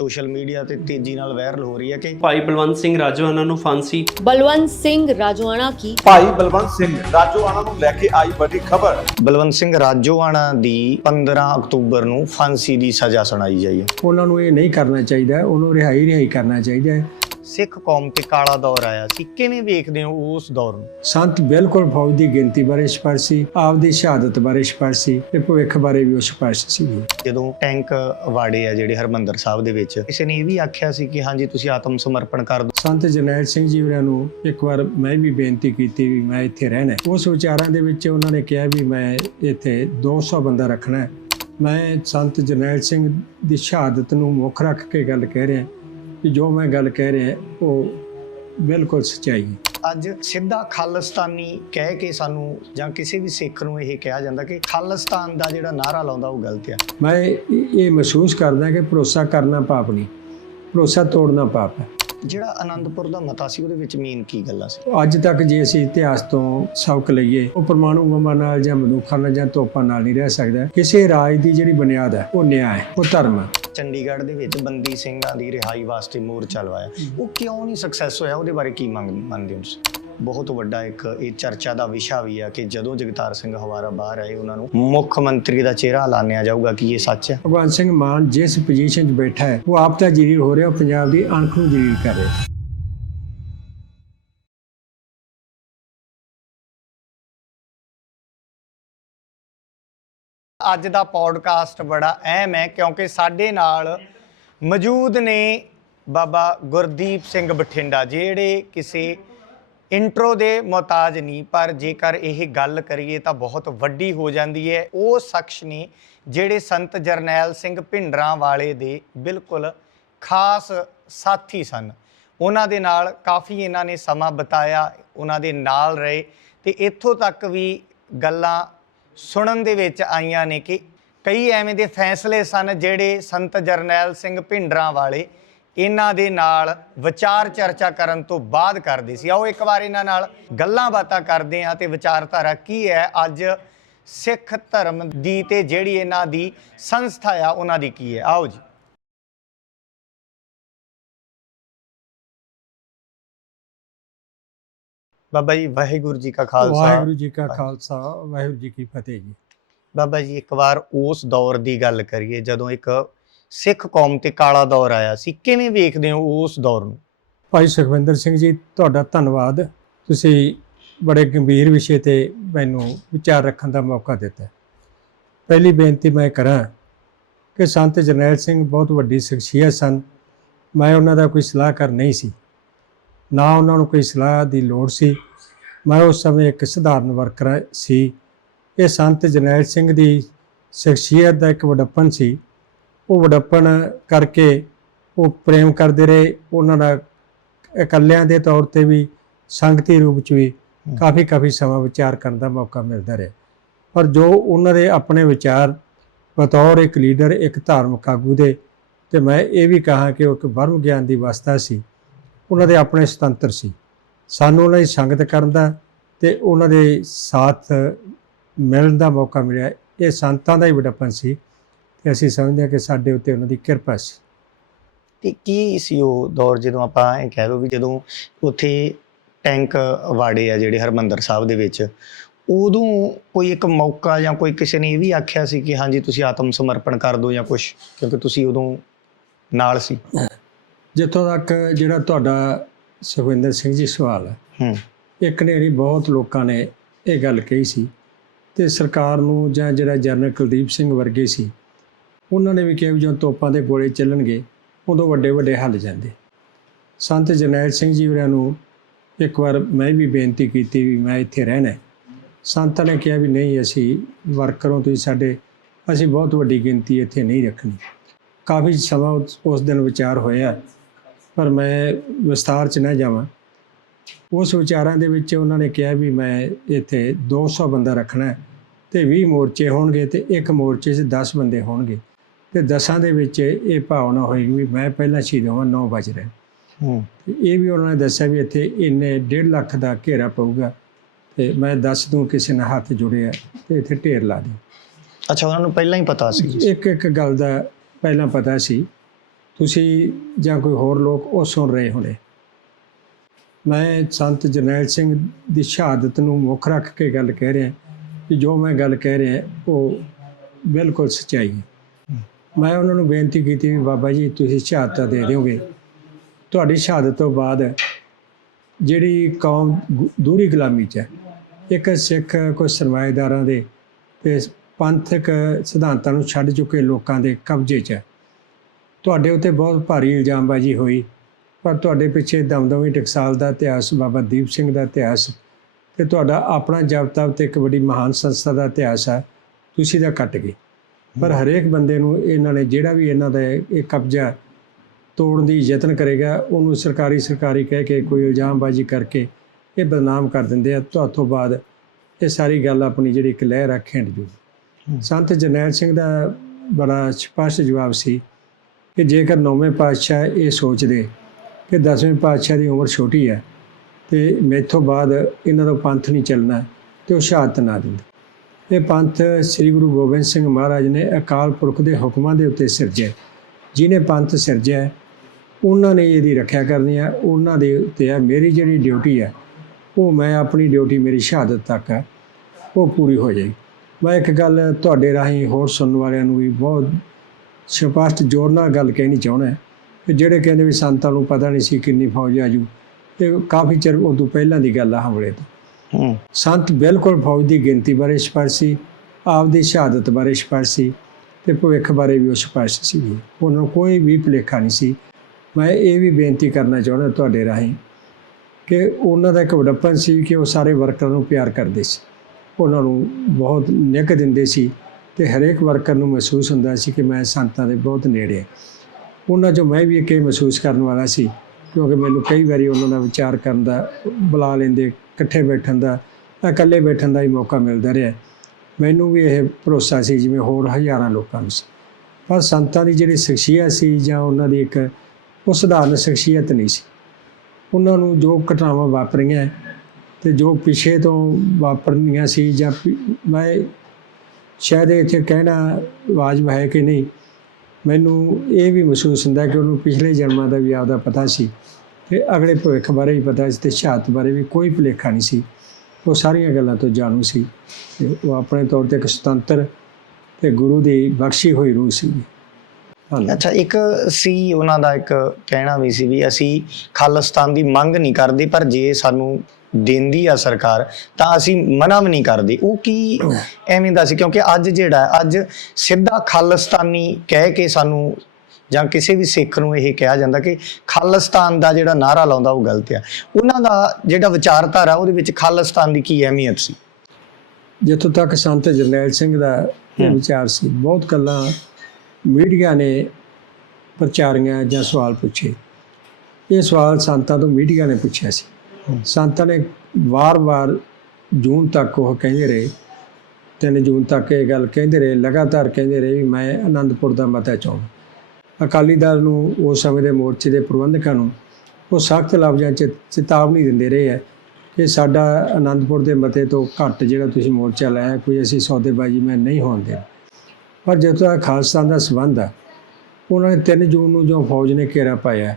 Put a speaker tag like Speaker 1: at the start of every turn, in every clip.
Speaker 1: Social media ਤੇ ਤੇਜ਼ੀ ਨਾਲ ਵਾਇਰਲ ਹੋ ਰਹੀ ਹੈ ਕਿ
Speaker 2: ਭਾਈ ਬਲਵੰਤ ਸਿੰਘ ਰਾਜਵਾਨਾ ਨੂੰ ਫਾਂਸੀ।
Speaker 3: ਬਲਵੰਤ ਸਿੰਘ ਰਾਜਵਾਨਾ ਕੀ?
Speaker 4: ਭਾਈ ਬਲਵੰਤ ਸਿੰਘ ਰਾਜੋਆਣਾ ਨੂੰ ਲੈ ਕੇ ਆਈ ਵੱਡੀ ਖਬਰ।
Speaker 1: ਬਲਵੰਤ ਸਿੰਘ ਰਾਜੋਆਣਾ ਦੀ 15 ਅਕਤੂਬਰ ਨੂੰ ਫਾਂਸੀ ਦੀ ਸਜ਼ਾ ਸੁਣਾਈ ਜਾਈ ਹੈ।
Speaker 5: ਉਹਨਾਂ ਨੂੰ ਇਹ ਨਹੀਂ ਕਰਨਾ ਚਾਹੀਦਾ ਉਹਨਾਂ ਰਿਹਾਈ ਰਿਹਾਈ ਕਰਨਾ ਚਾਹੀਦਾ ਹੈ।
Speaker 1: ਸਿੱਖ ਕੌਮ ਤੇ ਕਾਲਾ ਦੌਰ ਆਇਆ ਸੀ ਕਿਵੇਂ ਵੇਖਦੇ ਹੋ ਉਸ ਦੌਰ ਨੂੰ
Speaker 5: ਸੰਤ ਬਿਲਕੁਲ ਫੌਜ ਦੀ ਗਿਣਤੀ ਬਾਰੇ ਸਪਸ਼ਟ ਸੀ ਆਪਦੀ ਸ਼ਹਾਦਤ ਬਾਰੇ ਸਪਸ਼ਟ ਸੀ ਤੇ ਭਵਿੱਖ ਬਾਰੇ ਵੀ ਉਹ ਸਪਸ਼ਟ ਸੀ
Speaker 1: ਜਦੋਂ ਟੈਂਕ ਵਾੜੇ ਆ ਜਿਹੜੇ ਹਰਮੰਦਰ ਸਾਹਿਬ ਦੇ ਵਿੱਚ ਕਿਸੇ ਨੇ ਇਹ ਵੀ ਆਖਿਆ ਸੀ ਕਿ ਹਾਂਜੀ ਤੁਸੀਂ ਆਤਮ ਸਮਰਪਣ ਕਰ ਦਿਓ
Speaker 5: ਸੰਤ ਜਰਨੈਲ ਸਿੰਘ ਜੀ ਹੋਰਾਂ ਨੂੰ ਇੱਕ ਵਾਰ ਮੈਂ ਵੀ ਬੇਨਤੀ ਕੀਤੀ ਵੀ ਮੈਂ ਇੱਥੇ ਰਹਿਣਾ। ਉਸ ਵਿਚਾਰਾਂ ਦੇ ਵਿੱਚ ਉਹਨਾਂ ਨੇ ਕਿਹਾ ਵੀ ਮੈਂ ਇੱਥੇ 200 ਬੰਦਾ ਰੱਖਣਾ ਹੈ। ਮੈਂ ਸੰਤ ਜਰਨੈਲ ਸਿੰਘ ਦੀ ਸ਼ਹਾਦਤ ਨੂੰ ਮੁੱਖ ਰੱਖ ਕੇ ਗੱਲ ਕਹਿ ਰਿਹਾ ਕਿ ਜੋ ਮੈਂ ਗੱਲ ਕਹਿ ਰਿਹਾ ਉਹ ਬਿਲਕੁਲ ਸੱਚਾਈ ਹੈ।
Speaker 1: ਅੱਜ ਸਿੱਧਾ ਖਾਲਿਸਤਾਨੀ ਕਹਿ ਕੇ ਸਾਨੂੰ ਜਾਂ ਕਿਸੇ ਵੀ ਸਿੱਖ ਨੂੰ ਇਹ ਕਿਹਾ ਜਾਂਦਾ ਕਿ ਖਾਲਿਸਤਾਨ ਦਾ ਜਿਹੜਾ ਨਾਰਾ ਲਾਉਂਦਾ ਉਹ ਗਲਤ ਆ।
Speaker 5: ਮੈਂ ਇਹ ਇਹ ਮਹਿਸੂਸ ਕਰਦਾ ਕਿ ਭਰੋਸਾ ਕਰਨਾ ਪਾਪ ਨਹੀਂ ਭਰੋਸਾ ਤੋੜਨਾ ਪਾਪ ਹੈ।
Speaker 1: ਜਿਹੜਾ ਆਨੰਦਪੁਰ ਦਾ ਮਤਾ ਸੀ ਉਹਦੇ ਵਿੱਚ ਮੇਨ ਕੀ ਗੱਲਾਂ ਸੀ?
Speaker 5: ਅੱਜ ਤੱਕ ਜੇ ਅਸੀਂ ਇਤਿਹਾਸ ਤੋਂ ਸਬਕ ਲਈਏ ਉਹ ਪਰਮਾਣੂ ਬੰਬਾਂ ਨਾਲ ਜਾਂ ਬੰਦੂਕਾਂ ਨਾਲ ਜਾਂ ਤੋਪਾਂ ਨਾਲ ਨਹੀਂ ਰਹਿ ਸਕਦਾ। ਕਿਸੇ ਰਾਜ ਦੀ ਜਿਹੜੀ ਬੁਨਿਆਦ ਹੈ ਉਹ ਨਿਆਂ ਹੈ ਉਹ ਧਰਮ ਹੈ।
Speaker 1: ਚੰਡੀਗੜ੍ਹ ਦੇ ਵਿੱਚ ਬੰਦੀ ਸਿੰਘਾਂ ਦੀ ਰਿਹਾਈ ਵਾਸਤੇ ਮੋਰਚਾ ਲਵਾਇਆ। ਉਹ ਕਿਉਂ ਨਹੀਂ ਸਕਸੈਸ ਹੋਇਆ? ਉਹਦੇ ਬਾਰੇ ਕੀ ਮੰਗ ਮੰਨਦੇ ਹੋ ਤੁਸੀਂ? ਬਹੁਤ ਵੱਡਾ ਇੱਕ ਇਹ ਚਰਚਾ ਦਾ ਵਿਸ਼ਾ ਵੀ ਆ ਕਿ ਜਦੋਂ ਜਗਤਾਰ ਸਿੰਘ ਹਵਾਰਾ ਬਾਹਰ ਆਏ ਉਹਨਾਂ ਨੂੰ ਮੁੱਖ ਮੰਤਰੀ ਦਾ ਚਿਹਰਾ ਲਾਣਿਆ ਜਾਊਗਾ ਕਿ ਇਹ ਸੱਚ ਹੈ?
Speaker 5: ਭਗਵਾਨ ਸਿੰਘ ਮਾਨ ਜਿਸ ਪੋਜੀਸ਼ਨ 'ਚ ਬੈਠਾ ਹੈ ਉਹ ਆਪ ਤਾਂ ਜਲੀਲ ਹੋ ਰਿਹਾ ਪੰਜਾਬ ਦੀ ਅਣਖ ਨੂੰ ਜਲੀਲ ਕਰ ਰਿਹਾ
Speaker 1: ਅੱਜ ਦਾ ਪੌਡਕਾਸਟ ਬੜਾ ਅਹਿਮ ਹੈ ਕਿਉਂਕਿ ਸਾਡੇ ਨਾਲ ਮੌਜੂਦ ਨੇ ਬਾਬਾ ਗੁਰਦੀਪ ਸਿੰਘ ਬਠਿੰਡਾ ਜਿਹੜੇ ਕਿਸੇ ਇੰਟਰੋ ਦੇ ਮੁਹਤਾਜ ਨਹੀਂ, ਪਰ ਜੇਕਰ ਇਹ ਗੱਲ ਕਰੀਏ ਤਾਂ ਬਹੁਤ ਵੱਡੀ ਹੋ ਜਾਂਦੀ ਹੈ। ਉਹ ਸ਼ਖਸ ਨੇ ਜਿਹੜੇ ਸੰਤ ਜਰਨੈਲ ਸਿੰਘ ਭਿੰਡਰਾਂ ਵਾਲੇ ਦੇ ਬਿਲਕੁਲ ਖਾਸ ਸਾਥੀ ਸਨ। ਉਹਨਾਂ ਦੇ ਨਾਲ ਕਾਫੀ ਇਹਨਾਂ ਨੇ ਸਮਾਂ ਬਿਤਾਇਆ, ਉਹਨਾਂ ਦੇ ਨਾਲ ਰਹੇ ਤੇ ਇੱਥੋਂ ਤੱਕ ਵੀ ਗੱਲਾਂ ਸੁਣਨ ਦੇ ਵਿੱਚ ਆਈਆਂ ਨੇ ਕਿ ਕਈ ਐਵੇਂ ਦੇ ਫੈਸਲੇ ਸਨ ਜਿਹੜੇ ਸੰਤ ਜਰਨੈਲ ਸਿੰਘ ਭਿੰਡਰਾਂ ਵਾਲੇ ਇਹਨਾਂ ਦੇ ਨਾਲ ਵਿਚਾਰ ਚਰਚਾ ਕਰਨ ਤੋਂ ਬਾਅਦ ਕਰਦੇ ਸੀ। ਆਓ ਇੱਕ ਵਾਰ ਇਹਨਾਂ ਨਾਲ ਗੱਲਾਂ ਬਾਤਾਂ ਕਰਦੇ ਹਾਂ ਤੇ ਵਿਚਾਰਧਾਰਾ ਕੀ ਹੈ? ਅੱਜ ਸਿੱਖ ਧਰਮ ਦੀ ਤੇ ਜਿਹੜੀ ਇਹਨਾਂ ਦੀ ਸੰਸਥਾ ਆ ਉਹਨਾਂ ਦੀ ਕੀ ਹੈ? ਆਓ ਜੀ। ਬਾਬਾ ਜੀ ਵਾਹਿਗੁਰੂ ਜੀ ਕਾ ਖਾਲਸਾ।
Speaker 5: ਵਾਹਿਗੁਰੂ ਜੀ ਕਾ ਖਾਲਸਾ ਵਾਹਿਗੁਰੂ ਜੀ ਕੀ ਫਤਿਹ ਜੀ।
Speaker 1: ਬਾਬਾ ਜੀ ਇੱਕ ਵਾਰ ਉਸ ਦੌਰ ਦੀ ਗੱਲ ਕਰੀਏ ਜਦੋਂ ਇੱਕ ਸਿੱਖ ਕੌਮ ਤੇ ਕਾਲਾ ਦੌਰ ਆਇਆ ਸੀ, ਕਿਵੇਂ ਵੇਖਦੇ ਹੋ ਉਸ ਦੌਰ ਨੂੰ?
Speaker 5: ਭਾਈ ਸੁਖਵਿੰਦਰ ਸਿੰਘ ਜੀ, ਤੁਹਾਡਾ ਧੰਨਵਾਦ। ਤੁਸੀਂ ਬੜੇ ਗੰਭੀਰ ਵਿਸ਼ੇ ਤੇ ਮੈਨੂੰ ਵਿਚਾਰ ਰੱਖਣ ਦਾ ਮੌਕਾ ਦਿੱਤਾ। ਪਹਿਲੀ ਬੇਨਤੀ ਮੈਂ ਕਰਾਂ ਕਿ ਸੰਤ ਜਰਨੈਲ ਸਿੰਘ ਬਹੁਤ ਵੱਡੀ ਸ਼ਖਸੀਅਤ ਸਨ। ਮੈਂ ਉਹਨਾਂ ਦਾ ਕੋਈ ਸਲਾਹਕਾਰ ਨਹੀਂ ਸੀ। ਨਾ ਉਹਨਾਂ ਨੂੰ ਕੋਈ ਸਲਾਹ ਦੀ ਲੋੜ ਸੀ। ਮੈਂ ਉਸ ਸਮੇਂ ਇੱਕ ਸਧਾਰਨ ਵਰਕਰ ਸੀ। ਇਹ ਸੰਤ ਜਰਨੈਲ ਸਿੰਘ ਦੀ ਸ਼ਖਸੀਅਤ ਦਾ ਇੱਕ ਵਡੱਪਨ ਸੀ। ਉਹ ਵਡੱਪਨ ਕਰਕੇ ਉਹ ਪ੍ਰੇਮ ਕਰਦੇ ਰਹੇ ਉਹਨਾਂ ਦਾ ਇਕੱਲਿਆਂ ਦੇ ਤੌਰ ਤੇ ਵੀ ਸੰਗਤੀ ਰੂਪ ਚ ਵੀ ਕਾਫੀ ਕਾਫੀ ਸਮਾਂ ਵਿਚਾਰ ਕਰਨ ਦਾ ਮੌਕਾ ਮਿਲਦਾ ਰਿਹਾ। ਪਰ ਜੋ ਉਹਨਾਂ ਦੇ ਆਪਣੇ ਵਿਚਾਰ ਬਤੌਰ ਇੱਕ ਲੀਡਰ ਇੱਕ ਧਾਰਮਿਕ ਆਗੂ ਦੇ ਤੇ ਮੈਂ ਇਹ ਵੀ ਕਹਾਂ ਕਿ ਉਹ ਇੱਕ ਬਰਮ ਗਿਆਨ ਦੀ ਅਵਸਥਾ ਸੀ। ਉਹਨਾਂ ਦੇ ਆਪਣੇ ਸੁਤੰਤਰ ਸੀ। ਸਾਨੂੰ ਉਹਨਾਂ ਦੀ ਸੰਗਤ ਕਰਨ ਦਾ ਤੇ ਉਹਨਾਂ ਦੇ ਸਾਥ ਮਿਲਣ ਦਾ ਮੌਕਾ ਮਿਲਿਆ। ਇਹ ਸੰਤਾਂ ਦਾ ਹੀ ਵਡੱਪਨ ਸੀ। ਤੇ ਅਸੀਂ ਸਮਝਦੇ ਹਾਂ ਕਿ ਸਾਡੇ ਉੱਤੇ ਉਹਨਾਂ ਦੀ ਕਿਰਪਾ ਸੀ।
Speaker 1: ਤੇ ਕੀ ਸੀ ਉਹ ਦੌਰ ਜਦੋਂ ਆਪਾਂ ਇਹ ਕਹਿ ਲਓ ਵੀ ਜਦੋਂ ਉੱਥੇ ਟੈਂਕ ਵਾੜੇ ਆ ਜਿਹੜੇ ਹਰਮੰਦਰ ਸਾਹਿਬ ਦੇ ਵਿੱਚ ਉਦੋਂ ਕੋਈ ਇੱਕ ਮੌਕਾ ਜਾਂ ਕੋਈ ਕਿਸੇ ਨੇ ਇਹ ਵੀ ਆਖਿਆ ਸੀ ਕਿ ਹਾਂਜੀ ਤੁਸੀਂ ਆਤਮ ਸਮਰਪਣ ਕਰ ਦਿਓ ਜਾਂ ਕੁਝ ਕਿਉਂਕਿ ਤੁਸੀਂ ਉਦੋਂ ਨਾਲ ਸੀ?
Speaker 5: ਜਿੱਥੋਂ ਤੱਕ ਜਿਹੜਾ ਤੁਹਾਡਾ ਸੁਖਵਿੰਦਰ ਸਿੰਘ ਜੀ ਸਵਾਲ ਹੈ
Speaker 1: ਹੂੰ।
Speaker 5: ਇੱਕ ਨੇਰੀ ਬਹੁਤ ਲੋਕਾਂ ਨੇ ਇਹ ਗੱਲ ਕਹੀ ਸੀ ਤੇ ਸਰਕਾਰ ਨੂੰ ਜਾਂ ਜਿਹੜਾ ਜਨਰਲ ਕੁਲਦੀਪ ਸਿੰਘ ਵਰਗੇ ਸੀ ਉਹਨਾਂ ਨੇ ਵੀ ਕਿਹਾ ਵੀ ਜਦੋਂ ਤੋਪਾਂ ਦੇ ਗੋਲੇ ਚੱਲਣਗੇ, ਉਦੋਂ ਵੱਡੇ ਵੱਡੇ ਹੱਲ ਜਾਂਦੇ। ਸੰਤ ਜਰਨੈਲ ਸਿੰਘ ਜੀ ਹੋਰਾਂ ਨੂੰ ਇੱਕ ਵਾਰ ਮੈਂ ਵੀ ਬੇਨਤੀ ਕੀਤੀ ਵੀ ਮੈਂ ਇੱਥੇ ਰਹਿਣਾ ਸੰਤਾਂ ਨੇ ਕਿਹਾ ਵੀ ਨਹੀਂ, ਅਸੀਂ ਵਰਕਰੋਂ ਤੁਸੀਂ ਸਾਡੇ, ਅਸੀਂ ਬਹੁਤ ਵੱਡੀ ਗਿਣਤੀ ਇੱਥੇ ਨਹੀਂ ਰੱਖਣੀ। ਕਾਫੀ ਸਮਾਂ ਉਸ- ਦਿਨ ਵਿਚਾਰ ਹੋਇਆ, ਪਰ ਮੈਂ ਵਿਸਤਾਰ ਚ ਨਾ ਜਾਵਾਂ। ਉਸ ਵਿਚਾਰਾਂ ਦੇ ਵਿੱਚ ਉਹਨਾਂ ਨੇ ਕਿਹਾ ਵੀ ਮੈਂ ਇੱਥੇ 200 ਬੰਦਾ ਰੱਖਣਾ ਹੈ ਤੇ 20 ਮੋਰਚੇ ਹੋਣਗੇ ਤੇ ਇੱਕ ਮੋਰਚੇ 'ਚ 10 ਬੰਦੇ ਹੋਣਗੇ। ਤੇ ਦਸਾਂ ਦੇ ਵਿੱਚ ਇਹ ਭਾਵਨਾ ਹੋਏਗੀ ਵੀ ਮੈਂ ਪਹਿਲਾਂ ਸ਼ਹੀਦ ਹੋਵਾਂ 9 ਵਜ ਰਹੇ।
Speaker 1: ਹੂੰ।
Speaker 5: ਇਹ ਵੀ ਉਹਨਾਂ ਨੇ ਦੱਸਿਆ ਵੀ ਇੱਥੇ ਇੰਨੇ 1.5 ਲੱਖ ਦਾ ਘੇਰਾ ਪਊਗਾ ਤੇ ਮੈਂ ਦੱਸ ਦੂੰ ਕਿਸੇ ਨਾਲ ਹੱਥ ਜੁੜਿਆ ਤੇ ਇੱਥੇ ਢੇਰ ਲਾ ਦੇ
Speaker 1: ਅੱਛਾ ਉਹਨਾਂ ਨੂੰ ਪਹਿਲਾਂ ਹੀ ਪਤਾ ਸੀ
Speaker 5: ਇੱਕ ਇੱਕ ਗੱਲ ਦਾ ਪਹਿਲਾਂ ਪਤਾ ਸੀ। ਤੁਸੀਂ ਜਾਂ ਕੋਈ ਹੋਰ ਲੋਕ ਉਹ ਸੁਣ ਰਹੇ ਹੋਣੇ। ਮੈਂ ਸੰਤ ਜਰਨੈਲ ਸਿੰਘ ਦੀ ਸ਼ਹਾਦਤ ਨੂੰ ਮੁੱਖ ਰੱਖ ਕੇ ਗੱਲ ਕਹਿ ਰਿਹਾ ਕਿ ਜੋ ਮੈਂ ਗੱਲ ਕਹਿ ਰਿਹਾ ਉਹ ਬਿਲਕੁਲ ਸੱਚਾਈ ਹੈ। ਮੈਂ ਉਹਨਾਂ ਨੂੰ ਬੇਨਤੀ ਕੀਤੀ ਵੀ ਬਾਬਾ ਜੀ, ਤੁਸੀਂ ਸ਼ਹਾਦਤ ਦੇ ਦਿਓਗੇ। ਤੁਹਾਡੀ ਸ਼ਹਾਦਤ ਤੋਂ ਬਾਅਦ ਜਿਹੜੀ ਕੌਮ ਦੂਰੀ ਗੁਲਾਮੀ 'ਚ ਹੈ, ਇੱਕ ਸਿੱਖ ਕੋਈ ਸਰਮਾਏਦਾਰਾਂ ਦੇ ਤੇ ਪੰਥਕ ਸਿਧਾਂਤਾਂ ਨੂੰ ਛੱਡ ਚੁੱਕੇ ਲੋਕਾਂ ਦੇ ਕਬਜ਼ੇ 'ਚ ਹੈ। ਤੁਹਾਡੇ ਉੱਤੇ ਬਹੁਤ ਭਾਰੀ ਇਲਜ਼ਾਮਬਾਜ਼ੀ ਹੋਈ, ਪਰ ਤੁਹਾਡੇ ਪਿੱਛੇ ਦਮਦਮੀ ਟਕਸਾਲ ਦਾ ਇਤਿਹਾਸ, ਬਾਬਾ ਦੀਪ ਸਿੰਘ ਦਾ ਇਤਿਹਾਸ ਤੇ ਤੁਹਾਡਾ ਆਪਣਾ ਜਪਤਪ ਤੇ ਇੱਕ ਵੱਡੀ ਮਹਾਨ ਸੰਸਥਾ ਦਾ ਇਤਿਹਾਸ ਹੈ, ਤੁਸੀਂ ਦਾ ਕੱਟ ਗਏ। ਪਰ ਹਰੇਕ ਬੰਦੇ ਨੂੰ ਇਹਨਾਂ ਨੇ ਜਿਹੜਾ ਵੀ ਇਹਨਾਂ ਦਾ ਇਹ ਕਬਜ਼ਾ ਤੋੜਨ ਦੀ ਯਤਨ ਕਰੇਗਾ ਉਹਨੂੰ ਸਰਕਾਰੀ ਸਰਕਾਰੀ ਕਹਿ ਕੇ ਕੋਈ ਇਲਜ਼ਾਮਬਾਜ਼ੀ ਕਰਕੇ ਇਹ ਬਦਨਾਮ ਕਰ ਦਿੰਦੇ ਆ। ਤੋਂ ਤੋਂ ਬਾਅਦ ਇਹ ਸਾਰੀ ਗੱਲ ਆਪਣੀ ਜਿਹੜੀ ਇੱਕ ਲਹਿਰ ਆ ਖਿੰਡ ਜੂ। ਸੰਤ ਜਰਨੈਲ ਸਿੰਘ ਦਾ ਬੜਾ ਸਪਸ਼ਟ ਜਵਾਬ ਸੀ ਕਿ ਜੇਕਰ ਨੌਵੇਂ ਪਾਤਸ਼ਾਹ ਇਹ ਸੋਚਦੇ ਕਿ ਦਸਵੇਂ ਪਾਤਸ਼ਾਹ ਦੀ ਉਮਰ ਛੋਟੀ ਹੈ ਤੇ ਮੇਥੋਂ ਬਾਅਦ ਇਹਨਾਂ ਦਾ ਪੰਥ ਨਹੀਂ ਚੱਲਣਾ ਤੇ ਉਹ ਸ਼ਹਾਦਤ ਨਾ ਦਿੰਦੇ। ਇਹ ਪੰਥ ਸ੍ਰੀ ਗੁਰੂ ਗੋਬਿੰਦ ਸਿੰਘ ਮਹਾਰਾਜ ਨੇ ਅਕਾਲ ਪੁਰਖ ਦੇ ਹੁਕਮਾਂ ਦੇ ਉੱਤੇ ਸਿਰਜਿਆ ਜਿਨੇ ਪੰਥ ਸਿਰਜਿਆ ਉਹਨਾਂ ਨੇ ਇਹਦੀ ਰੱਖਿਆ ਕਰਨੀ ਹੈ, ਉਹਨਾਂ ਦੇ ਉੱਤੇ ਹੈ, ਮੇਰੀ ਜਿਹੜੀ ਡਿਊਟੀ ਹੈ, ਉਹ ਮੈਂ ਆਪਣੀ ਡਿਊਟੀ ਮੇਰੀ ਸ਼ਹਾਦਤ ਤੱਕ ਹੈ, ਉਹ ਪੂਰੀ ਹੋ ਜਾਏਗੀ। ਮੈਂ ਇੱਕ ਗੱਲ ਤੁਹਾਡੇ ਰਾਹੀਂ ਹੋਰ ਸੁਣਨ ਵਾਲਿਆਂ ਨੂੰ ਵੀ ਬਹੁਤ ਸਪਸ਼ਟ ਜ਼ੋਰ ਨਾਲ ਗੱਲ ਕਹਿਣੀ ਚਾਹੁੰਦਾ ਕਿ ਜਿਹੜੇ ਕਹਿੰਦੇ ਵੀ ਸੰਤਾਂ ਨੂੰ ਪਤਾ ਨਹੀਂ ਸੀ ਕਿੰਨੀ ਫੌਜ ਆਜੂ ਇਹ ਕਾਫੀ ਚਿਰ ਉਦੋਂ ਪਹਿਲਾਂ ਦੀ ਗੱਲ ਆ ਹਮਲੇ ਤੋਂ। ਸੰਤ ਬਿਲਕੁਲ ਫੌਜ ਦੀ ਗਿਣਤੀ ਬਾਰੇ ਸਪਸ਼ਟ ਸੀ ਆਪਦੀ ਸ਼ਹਾਦਤ ਬਾਰੇ ਸਪਸ਼ਟ ਸੀ ਤੇ ਭਵਿੱਖ ਬਾਰੇ ਵੀ ਉਹ ਸਪਸ਼ਟ ਸੀ ਉਹਨਾਂ ਨੂੰ ਕੋਈ ਵੀ ਭੁਲੇਖਾ ਨਹੀਂ ਸੀ। ਮੈਂ ਇਹ ਵੀ ਬੇਨਤੀ ਕਰਨਾ ਚਾਹੁੰਦਾ ਤੁਹਾਡੇ ਰਾਹੀਂ ਕਿ ਉਹਨਾਂ ਦਾ ਇੱਕ ਵਡੱਪਨ ਸੀ ਕਿ ਉਹ ਸਾਰੇ ਵਰਕਰਾਂ ਨੂੰ ਪਿਆਰ ਕਰਦੇ ਸੀ। ਉਹਨਾਂ ਨੂੰ ਬਹੁਤ ਨਿੱਘ ਦਿੰਦੇ ਸੀ ਤੇ ਹਰੇਕ ਵਰਕਰ ਨੂੰ ਮਹਿਸੂਸ ਹੁੰਦਾ ਸੀ ਕਿ ਮੈਂ ਸੰਤਾਂ ਦੇ ਬਹੁਤ ਨੇੜੇ ਹਾਂ। ਉਹਨਾਂ 'ਚੋਂ ਮੈਂ ਵੀ ਇਹ ਮਹਿਸੂਸ ਕਰਨ ਵਾਲਾ ਸੀ ਕਿਉਂਕਿ ਮੈਨੂੰ ਕਈ ਵਾਰੀ ਉਹਨਾਂ ਦਾ ਵਿਚਾਰ ਕਰਨ ਦਾ, ਬੁਲਾ ਲੈਂਦੇ, ਇਕੱਠੇ ਬੈਠਣ ਦਾ ਜਾਂ ਇਕੱਲੇ ਬੈਠਣ ਦਾ ਹੀ ਮੌਕਾ ਮਿਲਦਾ ਰਿਹਾ। ਮੈਨੂੰ ਵੀ ਇਹ ਭਰੋਸਾ ਸੀ, ਜਿਵੇਂ ਹੋਰ ਹਜ਼ਾਰਾਂ ਲੋਕਾਂ ਨੂੰ ਸੀ। ਪਰ ਸੰਤਾਂ ਦੀ ਜਿਹੜੀ ਸ਼ਖਸੀਅਤ ਸੀ ਜਾਂ ਉਹਨਾਂ ਦੀ ਇੱਕ ਉਹ ਸਧਾਰਨ ਸ਼ਖਸੀਅਤ ਨਹੀਂ ਸੀ। ਉਹਨਾਂ ਨੂੰ ਜੋ ਘਟਨਾਵਾਂ ਵਾਪਰੀਆਂ ਤੇ ਜੋ ਪਿਛੇ ਤੋਂ ਵਾਪਰਨੀਆਂ ਸੀ ਜਾਂ ਪਿ- ਮੈਂ ਸ਼ਾਇਦ ਇੱਥੇ ਕਹਿਣਾ ਵਾਜਬ ਹੈ ਕਿ ਨਹੀਂ ਮੈਨੂੰ ਇਹ ਵੀ ਮਹਿਸੂਸ ਹੁੰਦਾ ਕਿ ਉਹਨੂੰ ਪਿਛਲੇ ਜਨਮਾਂ ਦਾ ਵੀ ਆਪਦਾ ਪਤਾ ਸੀ ਤੇ ਅਗਲੇ ਭਵਿੱਖ ਬਾਰੇ ਵੀ ਪਤਾ ਸੀ ਤੇ ਸ਼ਹਾਦਤ ਬਾਰੇ ਵੀ ਕੋਈ ਭੁਲੇਖਾ ਨਹੀਂ ਸੀ। ਉਹ ਸਾਰੀਆਂ ਗੱਲਾਂ ਤੋਂ ਜਾਣੂ ਸੀ ਤੇ ਉਹ ਆਪਣੇ ਤੌਰ ਤੇ ਇੱਕ ਸੁਤੰਤਰ ਤੇ ਗੁਰੂ ਦੀ ਬਖਸ਼ੀ ਹੋਈ ਰੂਹ ਸੀ।
Speaker 1: ਅੱਛਾ, ਇੱਕ ਸੀ ਉਹਨਾਂ ਦਾ ਇੱਕ ਕਹਿਣਾ ਵੀ ਸੀ ਵੀ ਅਸੀਂ ਖਾਲਿਸਤਾਨ ਦੀ ਮੰਗ ਨਹੀਂ ਕਰਦੇ, ਪਰ ਜੇ ਸਾਨੂੰ ਦਿੰਦੀ ਆ ਸਰਕਾਰ ਤਾਂ ਅਸੀਂ ਮਨਾ ਵੀ ਨਹੀਂ ਕਰਦੇ। ਉਹ ਕੀ ਐਵੇਂ ਦਾ ਸੀ? ਕਿਉਂਕਿ ਅੱਜ ਜਿਹੜਾ ਅੱਜ ਸਿੱਧਾ ਖਾਲਿਸਤਾਨੀ ਕਹਿ ਕੇ ਸਾਨੂੰ ਜਾਂ ਕਿਸੇ ਵੀ ਸਿੱਖ ਨੂੰ ਇਹ ਕਿਹਾ ਜਾਂਦਾ ਕਿ ਖਾਲਿਸਤਾਨ ਦਾ ਜਿਹੜਾ ਨਾਰਾ ਲਾਉਂਦਾ ਉਹ ਗਲਤ ਆ। ਉਹਨਾਂ ਦਾ ਜਿਹੜਾ ਵਿਚਾਰਧਾਰਾ ਉਹਦੇ ਵਿੱਚ ਖਾਲਿਸਤਾਨ ਦੀ ਕੀ ਅਹਿਮੀਅਤ ਸੀ?
Speaker 5: ਜਿੱਥੋਂ ਤੱਕ ਸੰਤ ਜਰਨੈਲ ਸਿੰਘ ਦਾ। ਵਿਚਾਰ ਸੀ ਬਹੁਤ ਗੱਲਾਂ ਮੀਡੀਆ ਨੇ ਪ੍ਰਚਾਰੀਆਂ ਜਾਂ ਸਵਾਲ ਪੁੱਛੇ। ਇਹ ਸਵਾਲ ਸੰਤਾਂ ਤੋਂ ਮੀਡੀਆ ਨੇ ਪੁੱਛਿਆ ਸੀ। ਸੰਤਾਂ ਨੇ ਵਾਰ-ਵਾਰ ਜੂਨ ਤੱਕ ਉਹ ਕਹਿੰਦੇ ਰਹੇ 3 ਜੂਨ ਤੱਕ ਇਹ ਗੱਲ ਕਹਿੰਦੇ ਰਹੇ, ਲਗਾਤਾਰ ਕਹਿੰਦੇ ਰਹੇ ਵੀ ਮੈਂ ਆਨੰਦਪੁਰ ਦਾ ਮਤਾ ਚਾਹੁੰਦਾ। ਅਕਾਲੀ ਦਲ ਨੂੰ ਉਸ ਸਮੇਂ ਦੇ ਮੋਰਚੇ ਦੇ ਪ੍ਰਬੰਧਕਾਂ ਨੂੰ ਉਹ ਸਖਤ ਲਫ਼ਜ਼ਾਂ 'ਚ ਚੇਤਾਵਨੀ ਦਿੰਦੇ ਰਹੇ ਹੈ ਕਿ ਸਾਡਾ ਆਨੰਦਪੁਰ ਦੇ ਮਤੇ ਤੋਂ ਘੱਟ ਜਿਹੜਾ ਤੁਸੀਂ ਮੋਰਚਾ ਲਾਇਆ, ਕੋਈ ਅਸੀਂ ਸੌਦੇਬਾਜ਼ੀ ਮੈਂ ਨਹੀਂ ਹੋਣ ਦੇਣਾ। ਪਰ ਜਦੋਂ ਤੱਕ ਖਾਲਸਤਾਨ ਦਾ ਸਬੰਧ ਆ ਉਹਨਾਂ ਨੇ 3 ਜੂਨ ਨੂੰ ਜੋ ਫੌਜ ਨੇ ਘੇਰਾ ਪਾਇਆ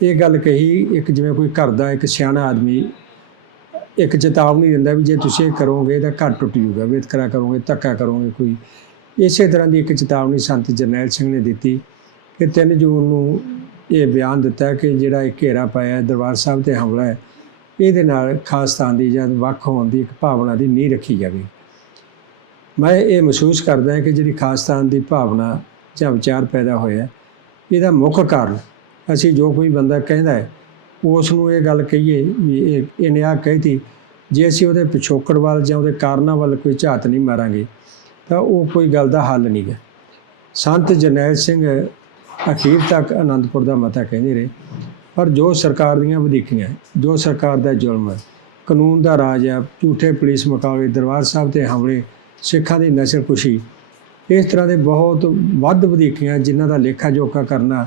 Speaker 5: ਇਹ ਗੱਲ ਕਹੀ, ਇੱਕ ਜਿਵੇਂ ਕੋਈ ਘਰ ਦਾ ਇੱਕ ਸਿਆਣਾ ਆਦਮੀ ਇੱਕ ਚੇਤਾਵਨੀ ਦਿੰਦਾ ਵੀ ਜੇ ਤੁਸੀਂ ਇਹ ਕਰੋਗੇ ਤਾਂ ਘਰ ਟੁੱਟ ਜੂਗਾ ਵਿਤਕਰਾ ਕਰੋਗੇ, ਧੱਕਾ ਕਰੋਗੇ ਕੋਈ। ਇਸੇ ਤਰ੍ਹਾਂ ਦੀ ਇੱਕ ਚੇਤਾਵਨੀ ਸੰਤ ਜਰਨੈਲ ਸਿੰਘ ਨੇ ਦਿੱਤੀ ਕਿ 3 ਜੂਨ ਨੂੰ ਇਹ ਬਿਆਨ ਦਿੱਤਾ ਕਿ ਜਿਹੜਾ ਇਹ ਘੇਰਾ ਪਾਇਆ, ਦਰਬਾਰ ਸਾਹਿਬ ਤੇ ਹਮਲਾ ਹੈ, ਇਹਦੇ ਨਾਲ ਖਾਸਤਾਨ ਦੀ ਜਾਂ ਵੱਖ ਹੋਣ ਦੀ ਇੱਕ ਭਾਵਨਾ ਦੀ ਨੀਂਹ ਰੱਖੀ ਜਾਵੇ। ਮੈਂ ਇਹ ਮਹਿਸੂਸ ਕਰਦਾ ਹਾਂ ਕਿ ਜਿਹੜੀ ਖਾਸਤਾਨ ਦੀ ਭਾਵਨਾ ਜਾਂ ਵਿਚਾਰ ਪੈਦਾ ਹੋਇਆ, ਇਹਦਾ ਮੁੱਖ ਕਾਰਨ ਅਸੀਂ ਜੋ ਕੋਈ ਬੰਦਾ ਕਹਿੰਦਾ ਹੈ, ਉਸ ਨੂੰ ਇਹ ਗੱਲ ਕਹੀਏ ਵੀ ਇਹ ਇਹਨੇ ਆ ਕਹਿਤੀ ਜੇ ਅਸੀਂ ਉਹਦੇ ਪਿਛੋਕੜ ਵੱਲ ਜਾਂ ਉਹਦੇ ਕਾਰਨਾਂ ਵੱਲ ਕੋਈ ਝਾਤ ਨਹੀਂ ਮਾਰਾਂਗੇ, ਤਾਂ ਉਹ ਕੋਈ ਗੱਲ ਦਾ ਹੱਲ ਨਹੀਂ ਹੈ ਸੰਤ ਜਰਨੈਲ ਸਿੰਘ ਅਖੀਰ ਤੱਕ ਆਨੰਦਪੁਰ ਦਾ ਮਤਾ ਕਹਿੰਦੇ ਰਹੇ, ਪਰ ਜੋ ਸਰਕਾਰ ਦੀਆਂ ਵਧੀਕੀਆਂ, ਜੋ ਸਰਕਾਰ ਦਾ ਜ਼ੁਲਮ ਹੈ, ਕਾਨੂੰਨ ਦਾ ਰਾਜ ਹੈ, ਝੂਠੇ ਪੁਲਿਸ ਮੁਕਾਬਲੇ, ਦਰਬਾਰ ਸਾਹਿਬ ਤੇ ਹਮਲੇ, ਸਿੱਖਾਂ ਦੀ ਨਸਲਕੁਸ਼ੀ ਇਸ ਤਰ੍ਹਾਂ ਦੇ ਬਹੁਤ ਵੱਧ ਵਧੀਕੀਆਂ ਜਿਨ੍ਹਾਂ ਦਾ ਲੇਖਾ ਜੋਖਾ ਕਰਨਾ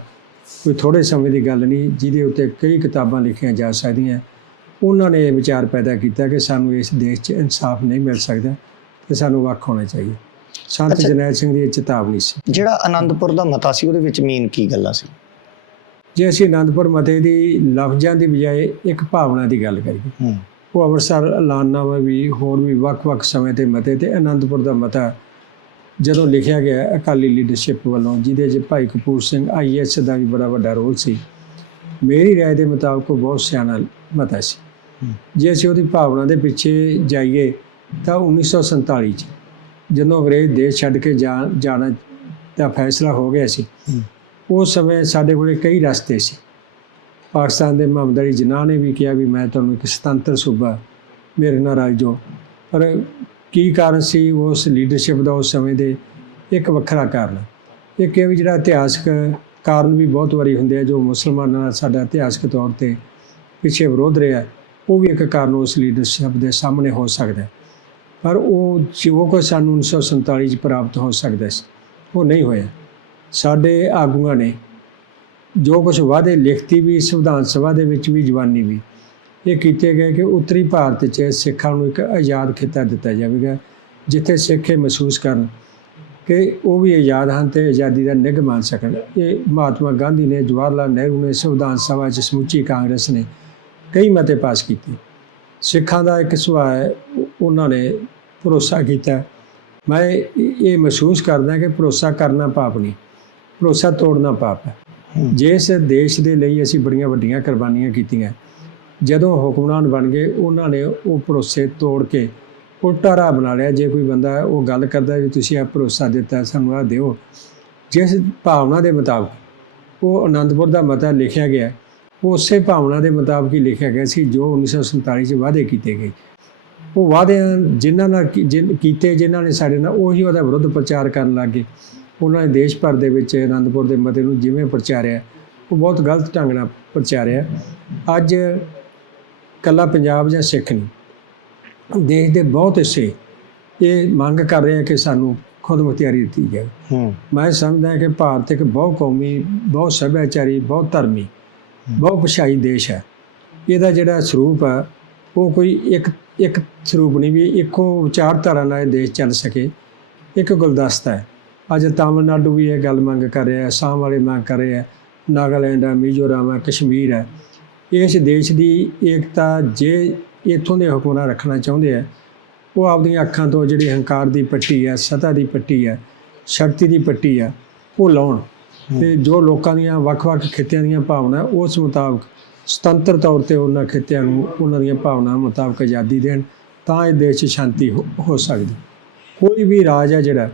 Speaker 5: ਕੋਈ ਥੋੜੇ ਸਮੇਂ ਦੀ ਗੱਲ ਨਹੀਂ ਜਿਹਦੇ ਉੱਤੇ ਕਈ ਕਿਤਾਬਾਂ ਲਿਖੀਆਂ ਜਾ ਸਕਦੀਆਂ। ਉਹਨਾਂ ਨੇ ਇਹ ਵਿਚਾਰ ਪੈਦਾ ਕੀਤਾ ਕਿ ਸਾਨੂੰ ਇਸ ਦੇਸ਼ 'ਚ ਇਨਸਾਫ ਨਹੀਂ ਮਿਲ ਸਕਦਾ ਤੇ ਸਾਨੂੰ ਵੱਖ ਹੋਣਾ ਚਾਹੀਏ ਸੰਤ
Speaker 1: ਅੱਛਾ।
Speaker 5: ਜਰਨੈਲ ਸਿੰਘ ਦੀ ਚੇਤਾਵਨੀ ਸੀ।
Speaker 1: ਜਿਹੜਾ ਆਨੰਦਪੁਰ ਦਾ ਮਤਾ ਸੀ ਉਹਦੇ ਵਿੱਚ ਮੇਨ ਕੀ ਗੱਲਾਂ ਸੀ?
Speaker 5: ਜੇ ਅਸੀਂ ਆਨੰਦਪੁਰ ਮਤੇ ਦੀ ਲਫ਼ਜ਼ਾਂ ਦੀ ਬਜਾਏ ਇੱਕ ਭਾਵਨਾ ਦੀ ਗੱਲ ਕਰੀਏ ਉਹ ਅੰਮ੍ਰਿਤਸਰ ਐਲਾਨਨਾਮਾ ਵੀ ਹੋਰ ਵੀ ਵੱਖ-ਵੱਖ ਸਮੇਂ ਤੇ ਮਤੇ ਤੇ ਆਨੰਦਪੁਰ ਦਾ ਮਤਾ ਜਦੋਂ ਲਿਖਿਆ ਗਿਆ ਅਕਾਲੀ ਲੀਡਰਸ਼ਿਪ ਵੱਲੋਂ ਜਿਹਦੇ 'ਚ ਭਾਈ ਕਪੂਰ ਸਿੰਘ ਆਈਐਸ ਦਾ ਵੀ ਬੜਾ ਵੱਡਾ ਰੋਲ ਸੀ ਮੇਰੀ رائے ਦੇ ਮੁਤਾਬਕ ਉਹ ਬਹੁਤ ਸਿਆਣਾ ਮਤਾ ਸੀ
Speaker 1: ਹੂੰ।
Speaker 5: ਜੇ ਅਸੀਂ ਉਹਦੀ ਭਾਵਨਾ ਦੇ ਪਿੱਛੇ ਜਾਈਏ ਤਾਂ 1947 ਚ ਜਦੋਂ ਅੰਗਰੇਜ਼ ਦੇਸ਼ ਛੱਡ ਕੇ ਜਾ- ਜਾਣਾ ਦਾ ਫੈਸਲਾ ਹੋ ਗਿਆ ਸੀ
Speaker 1: ਹੂੰ।
Speaker 5: ਉਸ ਸਮੇਂ ਸਾਡੇ ਕੋਲੇ ਕਈ ਰਸਤੇ ਸੀ ਪਾਕਿਸਤਾਨ ਦੇ ਮੁਹੰਮਦ ਅਲੀ ਜਿਨਾਹ ਨੇ ਵੀ ਕਿਹਾ ਵੀ ਮੈਂ ਤੁਹਾਨੂੰ ਇੱਕ ਸੁਤੰਤਰ ਸੂਬਾ ਮੇਰੇ ਨਾਲ ਰਾਜੋ ਪਰ ਕੀ ਕਾਰਨ ਸੀ ਉਸ ਲੀਡਰਸ਼ਿਪ ਦਾ ਉਸ ਸਮੇਂ ਦੇ ਇੱਕ ਵੱਖਰਾ ਕਾਰਨ? ਇੱਕ ਇਹ ਵੀ ਜਿਹੜਾ ਇਤਿਹਾਸਕ ਕਾਰਨ ਵੀ ਬਹੁਤ ਵਾਰੀ ਹੁੰਦੇ ਆ, ਜੋ ਮੁਸਲਮਾਨਾਂ ਨਾਲ ਸਾਡਾ ਇਤਿਹਾਸਕ ਤੌਰ ਤੇ ਪਿੱਛੇ ਵਿਰੋਧ ਰਿਹਾ, ਉਹ ਵੀ ਇੱਕ ਕਾਰਨ ਉਸ ਲੀਡਰਸ਼ਿਪ ਦੇ ਸਾਹਮਣੇ ਹੋ ਸਕਦਾ ਪਰ ਉਹ ਜੋ ਕੁਛ ਸਾਨੂੰ 1947 ਚ ਪ੍ਰਾਪਤ ਹੋ ਸਕਦਾ ਸੀ, ਉਹ ਨਹੀਂ ਹੋਇਆ। ਸਾਡੇ ਆਗੂਆਂ ਨੇ ਜੋ ਕੁਝ ਵਾਅਦੇ ਲਿਖਤੀ ਵੀ, ਸੰਵਿਧਾਨ ਸਭਾ ਦੇ ਵਿੱਚ ਵੀ, ਜਵਾਨੀ ਵੀ ਇਹ ਕੀਤੇ ਗਏ ਕਿ ਉੱਤਰੀ ਭਾਰਤ 'ਚ ਸਿੱਖਾਂ ਨੂੰ ਇੱਕ ਆਜ਼ਾਦ ਖਿੱਤਾ ਦਿੱਤਾ ਜਾਵੇਗਾ ਜਿੱਥੇ ਸਿੱਖ ਇਹ ਮਹਿਸੂਸ ਕਰਨ ਕਿ ਉਹ ਵੀ ਆਜ਼ਾਦ ਹਨ ਤੇ ਆਜ਼ਾਦੀ ਦਾ ਨਿੱਘ ਮਾਣ ਸਕਣ। ਇਹ ਮਹਾਤਮਾ ਗਾਂਧੀ ਨੇ ਜਵਾਹਰ ਲਾਲ ਨਹਿਰੂ ਨੇ ਸੰਵਿਧਾਨ ਸਭਾ 'ਚ ਸਮੁੱਚੀ ਕਾਂਗਰਸ ਨੇ ਕਈ ਮਤੇ ਪਾਸ ਕੀਤੇ। ਸਿੱਖਾਂ ਦਾ ਇੱਕ ਸੁਭਾਅ ਹੈ ਉਹ- ਉਹਨਾਂ ਨੇ ਭਰੋਸਾ ਕੀਤਾ। ਮੈਂ ਇਹ ਇਹ ਮਹਿਸੂਸ ਕਰਦਾ ਕਿ ਭਰੋਸਾ ਕਰਨਾ ਪਾਪ ਨਹੀਂ ਭਰੋਸਾ ਤੋੜਨਾ ਪਾਪ ਹੈ। ਜਿਸ ਦੇਸ਼ ਦੇ ਲਈ ਅਸੀਂ ਬੜੀਆਂ ਵੱਡੀਆਂ ਕੁਰਬਾਨੀਆਂ ਕੀਤੀਆਂ ਜਦੋਂ ਹੁਕਮਰਾਨ ਬਣ ਗਏ, ਉਹਨਾਂ ਨੇ ਉਹ ਭਰੋਸੇ ਤੋੜ ਕੇ ਉਲਟਾ ਰਾਹ ਬਣਾ ਲਿਆ। ਜੇ ਕੋਈ ਬੰਦਾ ਉਹ ਗੱਲ ਕਰਦਾ ਵੀ ਤੁਸੀਂ ਇਹ ਭਰੋਸਾ ਦਿੱਤਾ, ਸਾਨੂੰ ਆ ਦਿਓ। ਜਿਸ ਭਾਵਨਾ ਦੇ ਮੁਤਾਬਕ ਉਹ ਆਨੰਦਪੁਰ ਦਾ ਮਤਾ ਲਿਖਿਆ ਗਿਆ। ਉਸੇ ਭਾਵਨਾ ਦੇ ਮੁਤਾਬਕ ਹੀ ਲਿਖਿਆ ਗਿਆ ਸੀ, ਜੋ 1947 ਚ ਵਾਅਦੇ ਕੀਤੇ ਗਏ। ਉਹ ਵਾਅਦੇ ਜਿਨ੍ਹਾਂ ਨਾਲ ਕੀ- ਕੀਤੇ ਜਿਨ੍ਹਾਂ ਨੇ ਸਾਡੇ ਨਾਲ ਉਹੀ ਉਹਦਾ ਵਿਰੁੱਧ ਪ੍ਰਚਾਰ ਕਰਨ ਲੱਗੇ ਉਹਨਾਂ ਨੇ ਦੇਸ਼ ਭਰ ਦੇ ਵਿੱਚ ਆਨੰਦਪੁਰ ਦੇ ਮਤੇ ਨੂੰ ਜਿਵੇਂ ਪ੍ਰਚਾਰਿਆ, ਉਹ ਬਹੁਤ ਗਲਤ ਢੰਗ ਨਾਲ ਪ੍ਰਚਾਰਿਆ। ਅੱਜ ਕੱਲਾ ਪੰਜਾਬ ਜਾਂ ਸਿੱਖ ਨਹੀਂ। ਦੇਸ਼ ਦੇ ਬਹੁਤ ਹਿੱਸੇ ਇਹ ਮੰਗ ਕਰ ਰਹੇ ਆ ਕਿ ਸਾਨੂੰ ਖੁਦ ਮੁਖਤਿਆਰੀ ਦਿੱਤੀ ਜਾਵੇ ਮੈਂ ਸਮਝਦਾ ਕਿ ਭਾਰਤ ਇੱਕ ਬਹੁ ਕੌਮੀ ਬਹੁਤ ਸੱਭਿਆਚਾਰੀ ਬਹੁਤ ਧਰਮੀ ਬਹੁਤ ਪਛਾਈ ਦੇਸ਼ ਹੈ। ਇਹਦਾ ਜਿਹੜਾ ਸਰੂਪ ਹੈ ਉਹ ਕੋਈ ਇੱਕ ਇੱਕ ਸਰੂਪ ਨਹੀਂ ਵੀ ਇੱਕੋ ਵਿਚਾਰਧਾਰਾ ਨਾਲ ਇਹ ਦੇਸ਼ ਚੱਲ ਸਕੇ। ਇੱਕ ਗੁਲਦਸਤਾ ਹੈ। ਅੱਜ ਤਾਮਿਲਨਾਡੂ ਵੀ ਇਹ ਗੱਲ ਮੰਗ ਕਰ ਰਿਹਾ ਹੈ ਅਸਾਮ ਵਾਲੇ ਮੰਗ ਕਰ ਰਹੇ ਹੈ ਨਾਗਾਲੈਂਡ ਹੈ ਮਿਜ਼ੋਰਮ ਹੈ ਕਸ਼ਮੀਰ ਹੈ। ਇਸ ਦੇਸ਼ ਦੀ ਏਕਤਾ ਜੇ ਇੱਥੋਂ ਦੇ ਹੁਕਮਰਾਨ ਰੱਖਣਾ ਚਾਹੁੰਦੇ ਆ ਉਹ ਆਪਦੀਆਂ ਅੱਖਾਂ ਤੋਂ ਜਿਹੜੀ ਹੰਕਾਰ ਦੀ ਪੱਟੀ ਹੈ ਸਤਾ ਦੀ ਪੱਟੀ ਹੈ ਸ਼ਕਤੀ ਦੀ ਪੱਟੀ ਹੈ ਉਹ ਲਾਉਣ। ਤੇ ਜੋ ਲੋਕਾਂ ਦੀਆਂ ਵੱਖ-ਵੱਖ ਖਿੱਤਿਆਂ ਦੀਆਂ ਭਾਵਨਾ ਉਸ ਮੁਤਾਬਕ ਸੁਤੰਤਰ ਤੌਰ ਤੇ ਉਹਨਾਂ ਖਿੱਤਿਆਂ ਨੂੰ ਉਹਨਾਂ ਦੀਆਂ ਭਾਵਨਾਵਾਂ ਮੁਤਾਬਕ ਆਜ਼ਾਦੀ ਦੇਣ ਤਾਂ ਇਹ ਦੇਸ਼ 'ਚ ਸ਼ਾਂਤੀ ਹੋ- ਸਕਦੀ। ਕੋਈ ਵੀ ਰਾਜ ਹੈ ਜਿਹੜਾ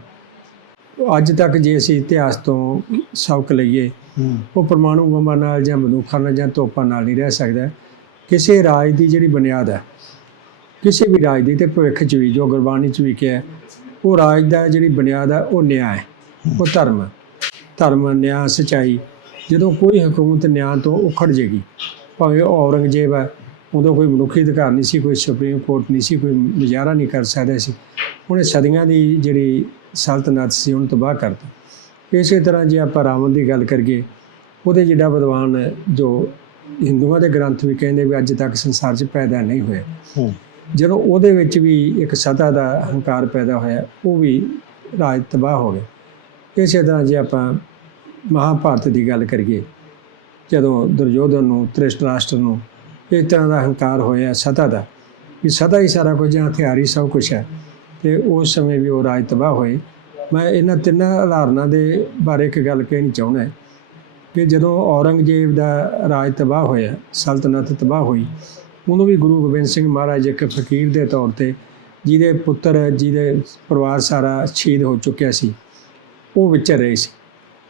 Speaker 5: ਅੱਜ ਤੱਕ ਜੇ ਅਸੀਂ ਇਤਿਹਾਸ ਤੋਂ ਸਬਕ ਲਈਏ ਉਹ ਪਰਮਾਣੂ ਬੰਬਾਂ ਨਾਲ ਜਾਂ ਬੰਦੂਕਾਂ ਨਾਲ ਜਾਂ ਤੋਪਾਂ ਨਾਲ ਨਹੀਂ ਰਹਿ ਸਕਦਾ। ਕਿਸੇ ਰਾਜ ਦੀ ਜਿਹੜੀ ਬੁਨਿਆਦ ਹੈ, ਕਿਸੇ ਵੀ ਰਾਜ ਦੀ ਤੇ ਭਵਿੱਖ 'ਚ ਵੀ, ਜੋ ਗੁਰਬਾਣੀ 'ਚ ਵੀ ਕਿਹਾ ਉਹ ਰਾਜ ਦਾ ਜਿਹੜੀ ਬੁਨਿਆਦ ਹੈ, ਉਹ ਨਿਆਂ ਹੈ, ਉਹ ਧਰਮ ਧਰਮ, ਨਿਆਂ, ਸਚਾਈ, ਜਦੋਂ ਕੋਈ ਹਕੂਮਤ ਨਿਆਂ ਤੋਂ ਉਖੜ ਜੇਗੀ, ਭਾਵੇਂ ਉਹ ਔਰੰਗਜ਼ੇਬ ਹੈ, ਉਦੋਂ ਕੋਈ ਮਨੁੱਖੀ ਅਧਿਕਾਰ ਨਹੀਂ ਸੀ, ਕੋਈ ਸੁਪਰੀਮ ਕੋਰਟ ਨਹੀਂ ਸੀ, ਕੋਈ ਮੁਜ਼ਾਹਰਾ ਨਹੀਂ ਕਰ ਸਕਦਾ ਸੀ। ਉਹਨੇ ਸਦੀਆਂ ਦੀ ਜਿਹੜੀ ਸਲਤਨਤ ਸੀ, ਉਹਨੂੰ ਤਬਾਹ ਕਰਤਾ। ਇਸੇ ਤਰ੍ਹਾਂ ਜੇ ਆਪਾਂ ਰਾਵਣ ਦੀ ਗੱਲ ਕਰੀਏ ਉਹਦੇ ਜਿਹੜਾ ਵਿਦਵਾਨ ਜੋ ਹਿੰਦੂਆਂ ਦੇ ਗ੍ਰੰਥ ਵੀ ਕਹਿੰਦੇ ਵੀ ਅੱਜ ਤੱਕ ਸੰਸਾਰ 'ਚ ਪੈਦਾ ਨਹੀਂ ਹੋਇਆ। ਜਦੋਂ ਉਹਦੇ ਵਿੱਚ ਵੀ ਇੱਕ ਸਤਾ ਦਾ ਹੰਕਾਰ ਪੈਦਾ ਹੋਇਆ ਉਹ ਵੀ ਰਾਜ ਤਬਾਹ ਹੋ ਗਿਆ। ਇਸੇ ਤਰ੍ਹਾਂ ਜੇ ਆਪਾਂ ਮਹਾਭਾਰਤ ਦੀ ਗੱਲ ਕਰੀਏ ਜਦੋਂ ਦੁਰਯੋਧਨ ਨੂੰ ਧ੍ਰਿਸ਼ਟਰਾਸ਼ਟਰ ਨੂੰ ਇਸ ਤਰ੍ਹਾਂ ਦਾ ਹੰਕਾਰ ਹੋਇਆ ਸਤਾ ਦਾ ਕਿ ਸਤਾ ਹੀ ਸਾਰਾ ਕੁਝ ਹਥਿਆਰ ਸਭ ਕੁਝ ਹੈ ਤੇ ਉਸ ਸਮੇਂ ਵੀ ਉਹ ਰਾਜ ਤਬਾਹ ਹੋਏ। ਮੈਂ ਇਹਨਾਂ ਤਿੰਨਾਂ ਉਦਾਹਰਨਾਂ ਦੇ ਬਾਰੇ ਇੱਕ ਗੱਲ ਕਹਿਣੀ ਚਾਹੁੰਦਾ ਕਿ ਜਦੋਂ ਔਰੰਗਜ਼ੇਬ ਦਾ ਰਾਜ ਤਬਾਹ ਹੋਇਆ ਸਲਤਨਤ ਤਬਾਹ ਹੋਈ ਉਹਨੂੰ ਵੀ ਗੁਰੂ ਗੋਬਿੰਦ ਸਿੰਘ ਮਹਾਰਾਜ ਇੱਕ ਫਕੀਰ ਦੇ ਤੌਰ ਤੇ ਜਿਹਦੇ ਪੁੱਤਰ ਜਿਹਦੇ ਪਰਿਵਾਰ ਸਾਰਾ ਸ਼ਹੀਦ ਹੋ ਚੁੱਕਿਆ ਸੀ ਉਹ ਵਿਚਰ ਰਹੇ ਸੀ।